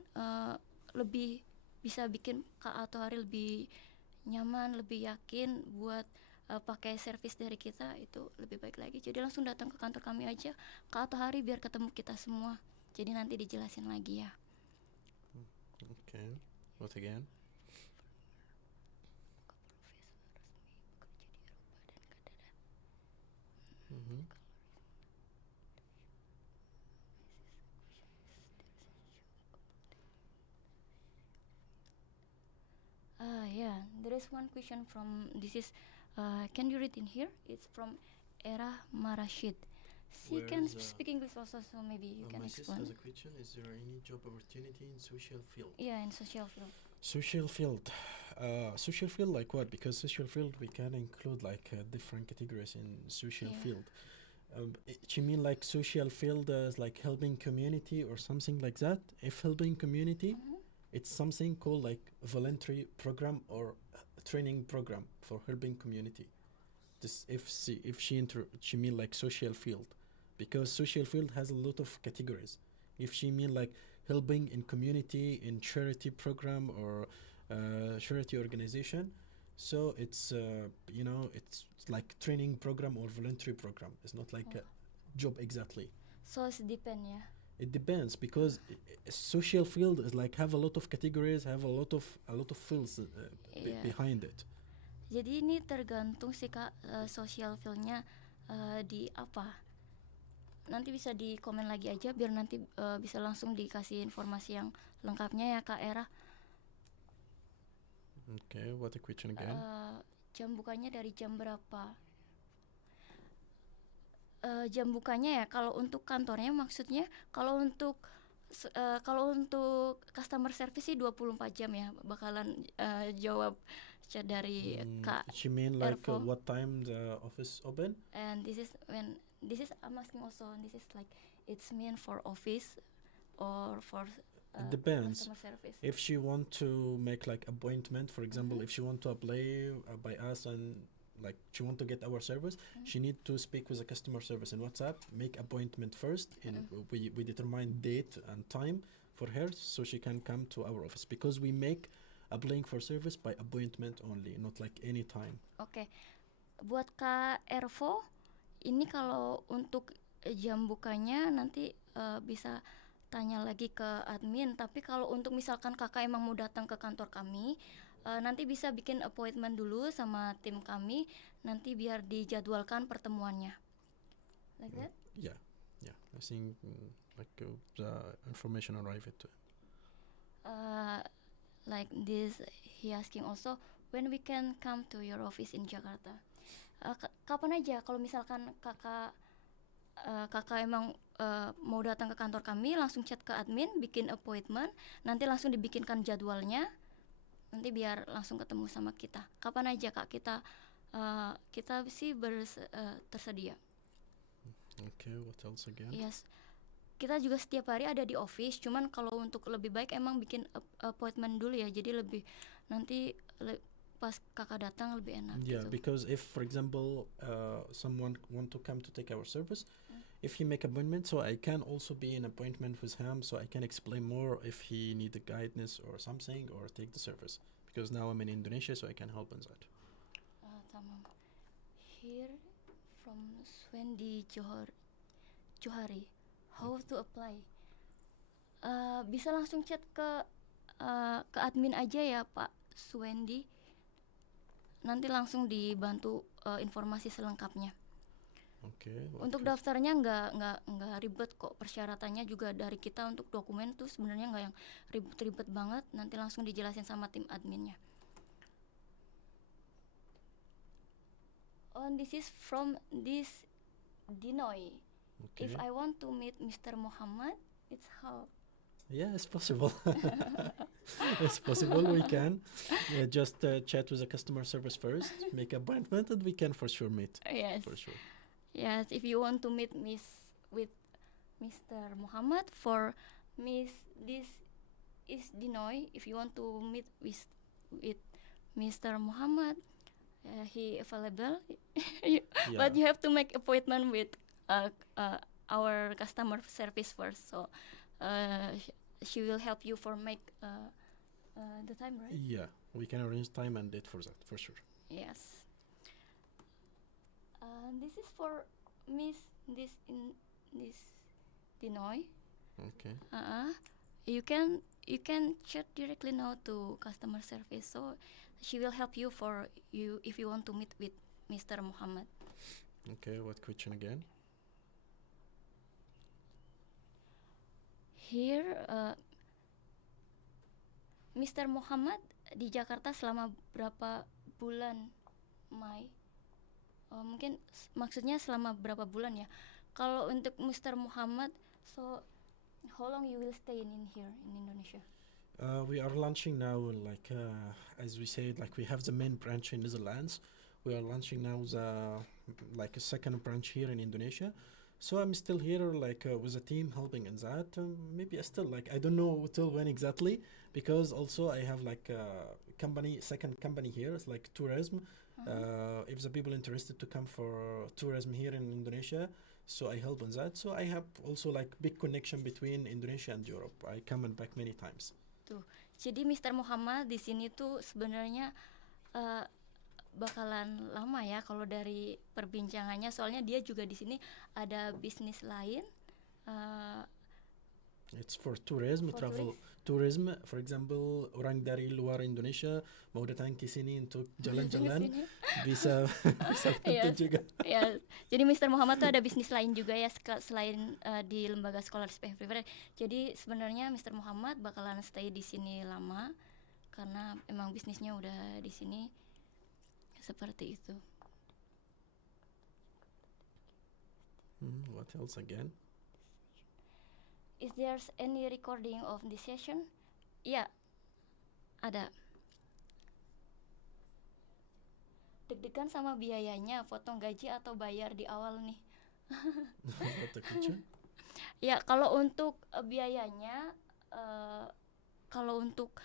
lebih bisa bikin Kak Aito Hari lebih nyaman, lebih yakin buat pakai servis dari kita, itu lebih baik lagi. Jadi langsung datang ke kantor kami aja Kak Aito Hari biar ketemu kita semua. Jadi nanti dijelasin lagi ya. Okay, what again? Mm-hmm. Yeah, there is one question from this is can you read in here? It's from Era Marashid. She Where can is, speak English also, so maybe you can My sister explain. has a question. Is there any job opportunity in social field? Yeah, in social field. Social field. Social field like what? Because social field we can include like different categories in social Yeah. field. You mean like social field as like helping community or something like that? If helping community, it's something called like voluntary program or training program for helping community. This if she mean like social field, because social field has a lot of categories. If she mean like helping in community in charity program or charity organization, so it's it's like training program or voluntary program. It's not like a job exactly. So it's depend ya. It depends because social field is like have a lot of categories, have a lot of fields Yeah. behind it. Jadi ini tergantung sih Kak social fieldnya di apa. Nanti bisa di komen lagi aja biar nanti bisa langsung dikasih informasi yang lengkapnya ya Kak Era. Okay, what a question again? Jam bukanya dari jam berapa? Jam bukanya ya, kalau untuk kantornya maksudnya, kalau untuk customer service sih 24 jam ya, bakalan jawab chat dari Kak She mean like Ervo. what time the office open? And this is I'm asking also, this is like it's meant for office or for It depends. customer service. If she want to make like appointment, for example, if she want to apply by us and like she want to get our service, she need to speak with the customer service in WhatsApp, make appointment first, and we determine date and time for her so she can come to our office because we make applying for service by appointment only, not like any time. Oke. Buat Kak Ervo, ini kalau untuk jam bukanya nanti bisa tanya lagi ke admin. Tapi kalau untuk misalkan kakak emang mau datang ke kantor kami, nanti bisa bikin appointment dulu sama tim kami, nanti biar dijadwalkan pertemuannya. Like that? Yeah, I think like the information arrived to. Like this, he asking also when we can come to your office in Jakarta. Kapan aja kalau misalkan kakak emang mau datang ke kantor kami, langsung chat ke admin, bikin appointment, nanti langsung dibikinkan jadwalnya, nanti biar langsung ketemu sama kita. Kapan aja Kak, kita sih tersedia. Okay, what else again? Yes. Kita juga setiap hari ada di office, cuman kalau untuk lebih baik emang bikin appointment dulu ya, jadi lebih nanti pas kakak datang lebih enak. Yeah, gitu. because if, for example, someone want to come to take our service, if he make appointment, so I can also be in appointment with him, so I can explain more if he need the guidance or something or take the service. Because now I'm in Indonesia, so I can help in that. Tamam. Here from Swendi Johari, how to apply? Bisa langsung chat ke admin aja ya Pak Swendi. Nanti langsung dibantu informasi selengkapnya. Okay. Untuk daftarnya nggak ribet kok, persyaratannya juga dari kita. Untuk dokumen tuh sebenarnya nggak yang ribet-ribet banget, nanti langsung dijelasin sama tim adminnya. This is from this Dinoy. Okay. If I want to meet Mr. Muhammad, it's how? Yeah, it's possible. It's possible. We can just chat with the customer service first, make appointment, and we can for sure meet. Yes. For sure. Yes, if you want to meet with Mr. Muhammad, for this is Dinoy. If you want to meet with Mr. Muhammad, he available. But you have to make appointment with our customer service first. So she will help you for make the time, right? Yeah, we can arrange time and date for that, for sure. Yes. This is for this Dinoy. Okay. You can chat directly now to customer service, so she will help you if you want to meet with Mr. Muhammad. Okay, what question again? Here, Mr. Muhammad di Jakarta selama berapa bulan, Mai? Mungkin maksudnya selama berapa bulan ya? Kalau untuk Mr. Muhammad, so how long you will stay in here in Indonesia? We are launching now, like as we said, like we have the main branch in Netherlands. We are launching now like a second branch here in Indonesia. So I'm still here, like with a team helping in that. Maybe I still like I don't know till when exactly, because also I have like a second company here. It's like tourism. If the people interested to come for tourism here in Indonesia, so I help in that. So I have also like big connection between Indonesia and Europe. I come and back many times. Tuh, jadi Mr. Muhammad di sini tuh sebenarnya bakalan lama ya kalau dari perbincangannya, soalnya dia juga di sini ada bisnis lain. It's for tourism, travel tourism. For example, orang dari luar Indonesia mau datang ke sini untuk jalan-jalan bisa bantu juga. Ya, jadi Mr. Muhammad tuh ada bisnis lain juga ya selain di lembaga Scholarship Everywhere. Jadi sebenarnya Mr. Muhammad bakalan stay di sini lama karena emang bisnisnya udah di sini seperti itu. What else again? Is there any recording of this session? Ya, ada. Deg-degan sama biayanya, potong gaji atau bayar di awal nih? What the question? Ya, kalau untuk biayanya, kalau untuk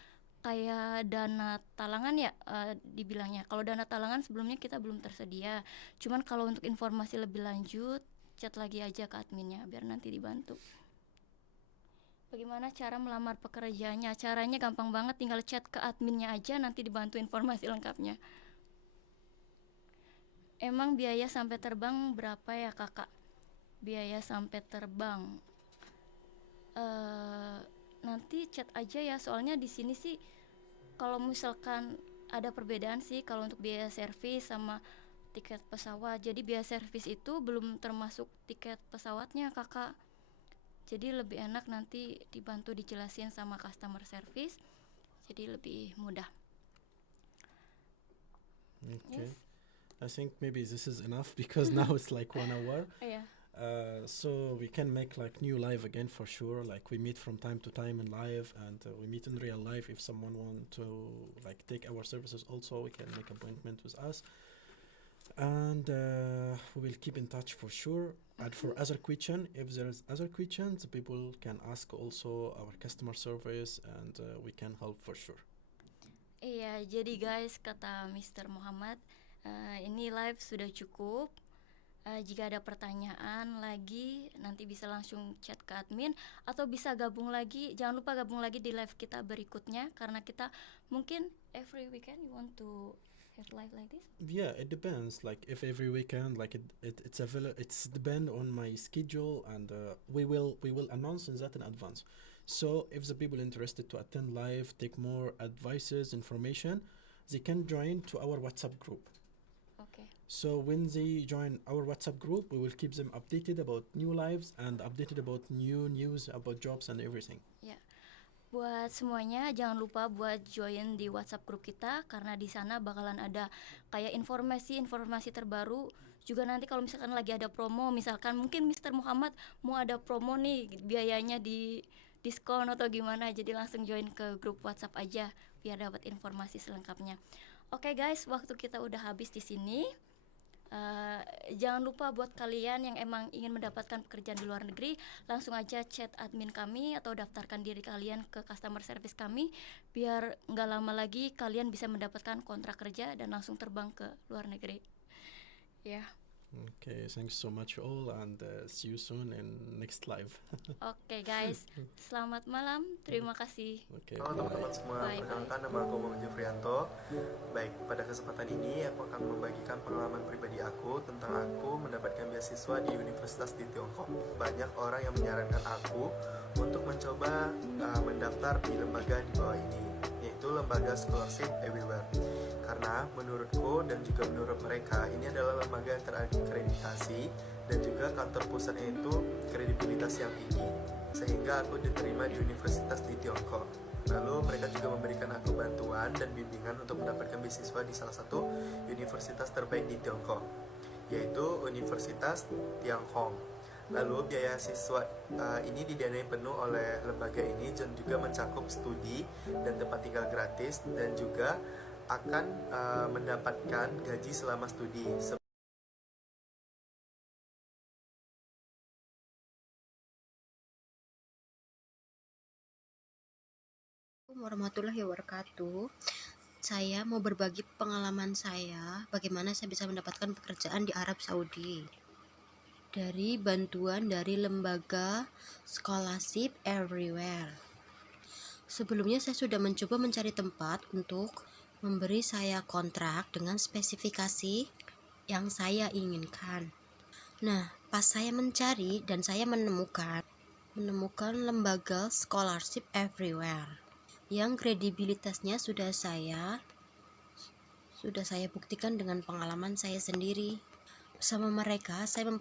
kayak dana talangan ya, dibilangnya. Kalau dana talangan sebelumnya kita belum tersedia. Cuman kalau untuk informasi lebih lanjut, chat lagi aja ke adminnya biar nanti dibantu. Bagaimana cara melamar pekerjaannya? Caranya gampang banget, tinggal chat ke adminnya aja, nanti dibantu informasi lengkapnya. Emang biaya sampai terbang berapa ya kakak? Biaya sampai terbang nanti chat aja ya, soalnya di sini sih kalau misalkan ada perbedaan sih kalau untuk biaya servis sama tiket pesawat. Jadi biaya servis itu belum termasuk tiket pesawatnya kakak. Jadi lebih enak nanti dibantu dijelasin sama customer service, jadi lebih mudah. Okay. Yes. I think maybe this is enough because now it's like 1 hour. Iya. So we can make like new live again for sure. Like we meet from time to time in live, and we meet in real life. If someone want to like take our services, also we can make appointment with us, and we will keep in touch for sure. And for other question, if there's other questions, people can ask also our customer service, and we can help for sure. Iya, jadi guys, kata Mr. Muhammad, ini live sudah cukup. Jika ada pertanyaan lagi, nanti bisa langsung chat ke admin atau bisa gabung lagi. Jangan lupa gabung lagi di live kita berikutnya, karena kita mungkin every weekend you want to have live like this. Yeah, it depends. Like if every weekend, like it's depend on my schedule, and we will announce that in advance. So if the people interested to attend live, take more advices, information, they can join to our WhatsApp group. Okay. So when they join our WhatsApp group, we will keep them updated about new lives and updated about new news about jobs and everything. Ya. Buat semuanya jangan lupa buat join di WhatsApp grup kita, karena di sana bakalan ada kayak informasi terbaru. Juga nanti kalau misalkan lagi ada promo, misalkan mungkin Mr. Muhammad mau ada promo nih, biayanya di diskon atau gimana, jadi langsung join ke grup WhatsApp aja biar dapat informasi selengkapnya. Oke guys, waktu kita udah habis di sini. Jangan lupa buat kalian yang emang ingin mendapatkan pekerjaan di luar negeri, langsung aja chat admin kami atau daftarkan diri kalian ke customer service kami, biar nggak lama lagi kalian bisa mendapatkan kontrak kerja dan langsung terbang ke luar negeri. Ya. Okay, thanks so much all, and see you soon in next live. Oke guys, selamat malam, terima kasih. Okay, Halo teman-teman semua, Bye. perkenalkan nama aku Muhammad Jufrianto. Baik, pada kesempatan ini aku akan membagikan pengalaman pribadi aku tentang aku mendapatkan beasiswa di universitas di Tiongkok. Banyak orang yang menyarankan aku untuk mencoba mendaftar di lembaga di bawah ini, yaitu lembaga Scholarship Everywhere. Karena menurutku dan juga menurut mereka, ini adalah lembaga yang terakreditasi dan juga kantor pusatnya itu kredibilitas yang tinggi, sehingga aku diterima di universitas di Tiongkok. Lalu mereka juga memberikan aku bantuan dan bimbingan untuk mendapatkan beasiswa di salah satu universitas terbaik di Tiongkok, yaitu Universitas Tianghong. Lalu biaya siswa ini didanai penuh oleh lembaga ini dan juga mencakup studi dan tempat tinggal gratis, dan juga akan mendapatkan gaji selama studi. Warahmatullahi wabarakatuh. Saya mau berbagi pengalaman saya, bagaimana saya bisa mendapatkan pekerjaan di Arab Saudi. Dari bantuan dari lembaga Scholarship Everywhere. Sebelumnya saya sudah mencoba mencari tempat untuk memberi saya kontrak dengan spesifikasi yang saya inginkan. Nah, pas saya mencari dan saya menemukan lembaga Scholarship Everywhere yang kredibilitasnya sudah saya buktikan dengan pengalaman saya sendiri. Bersama mereka saya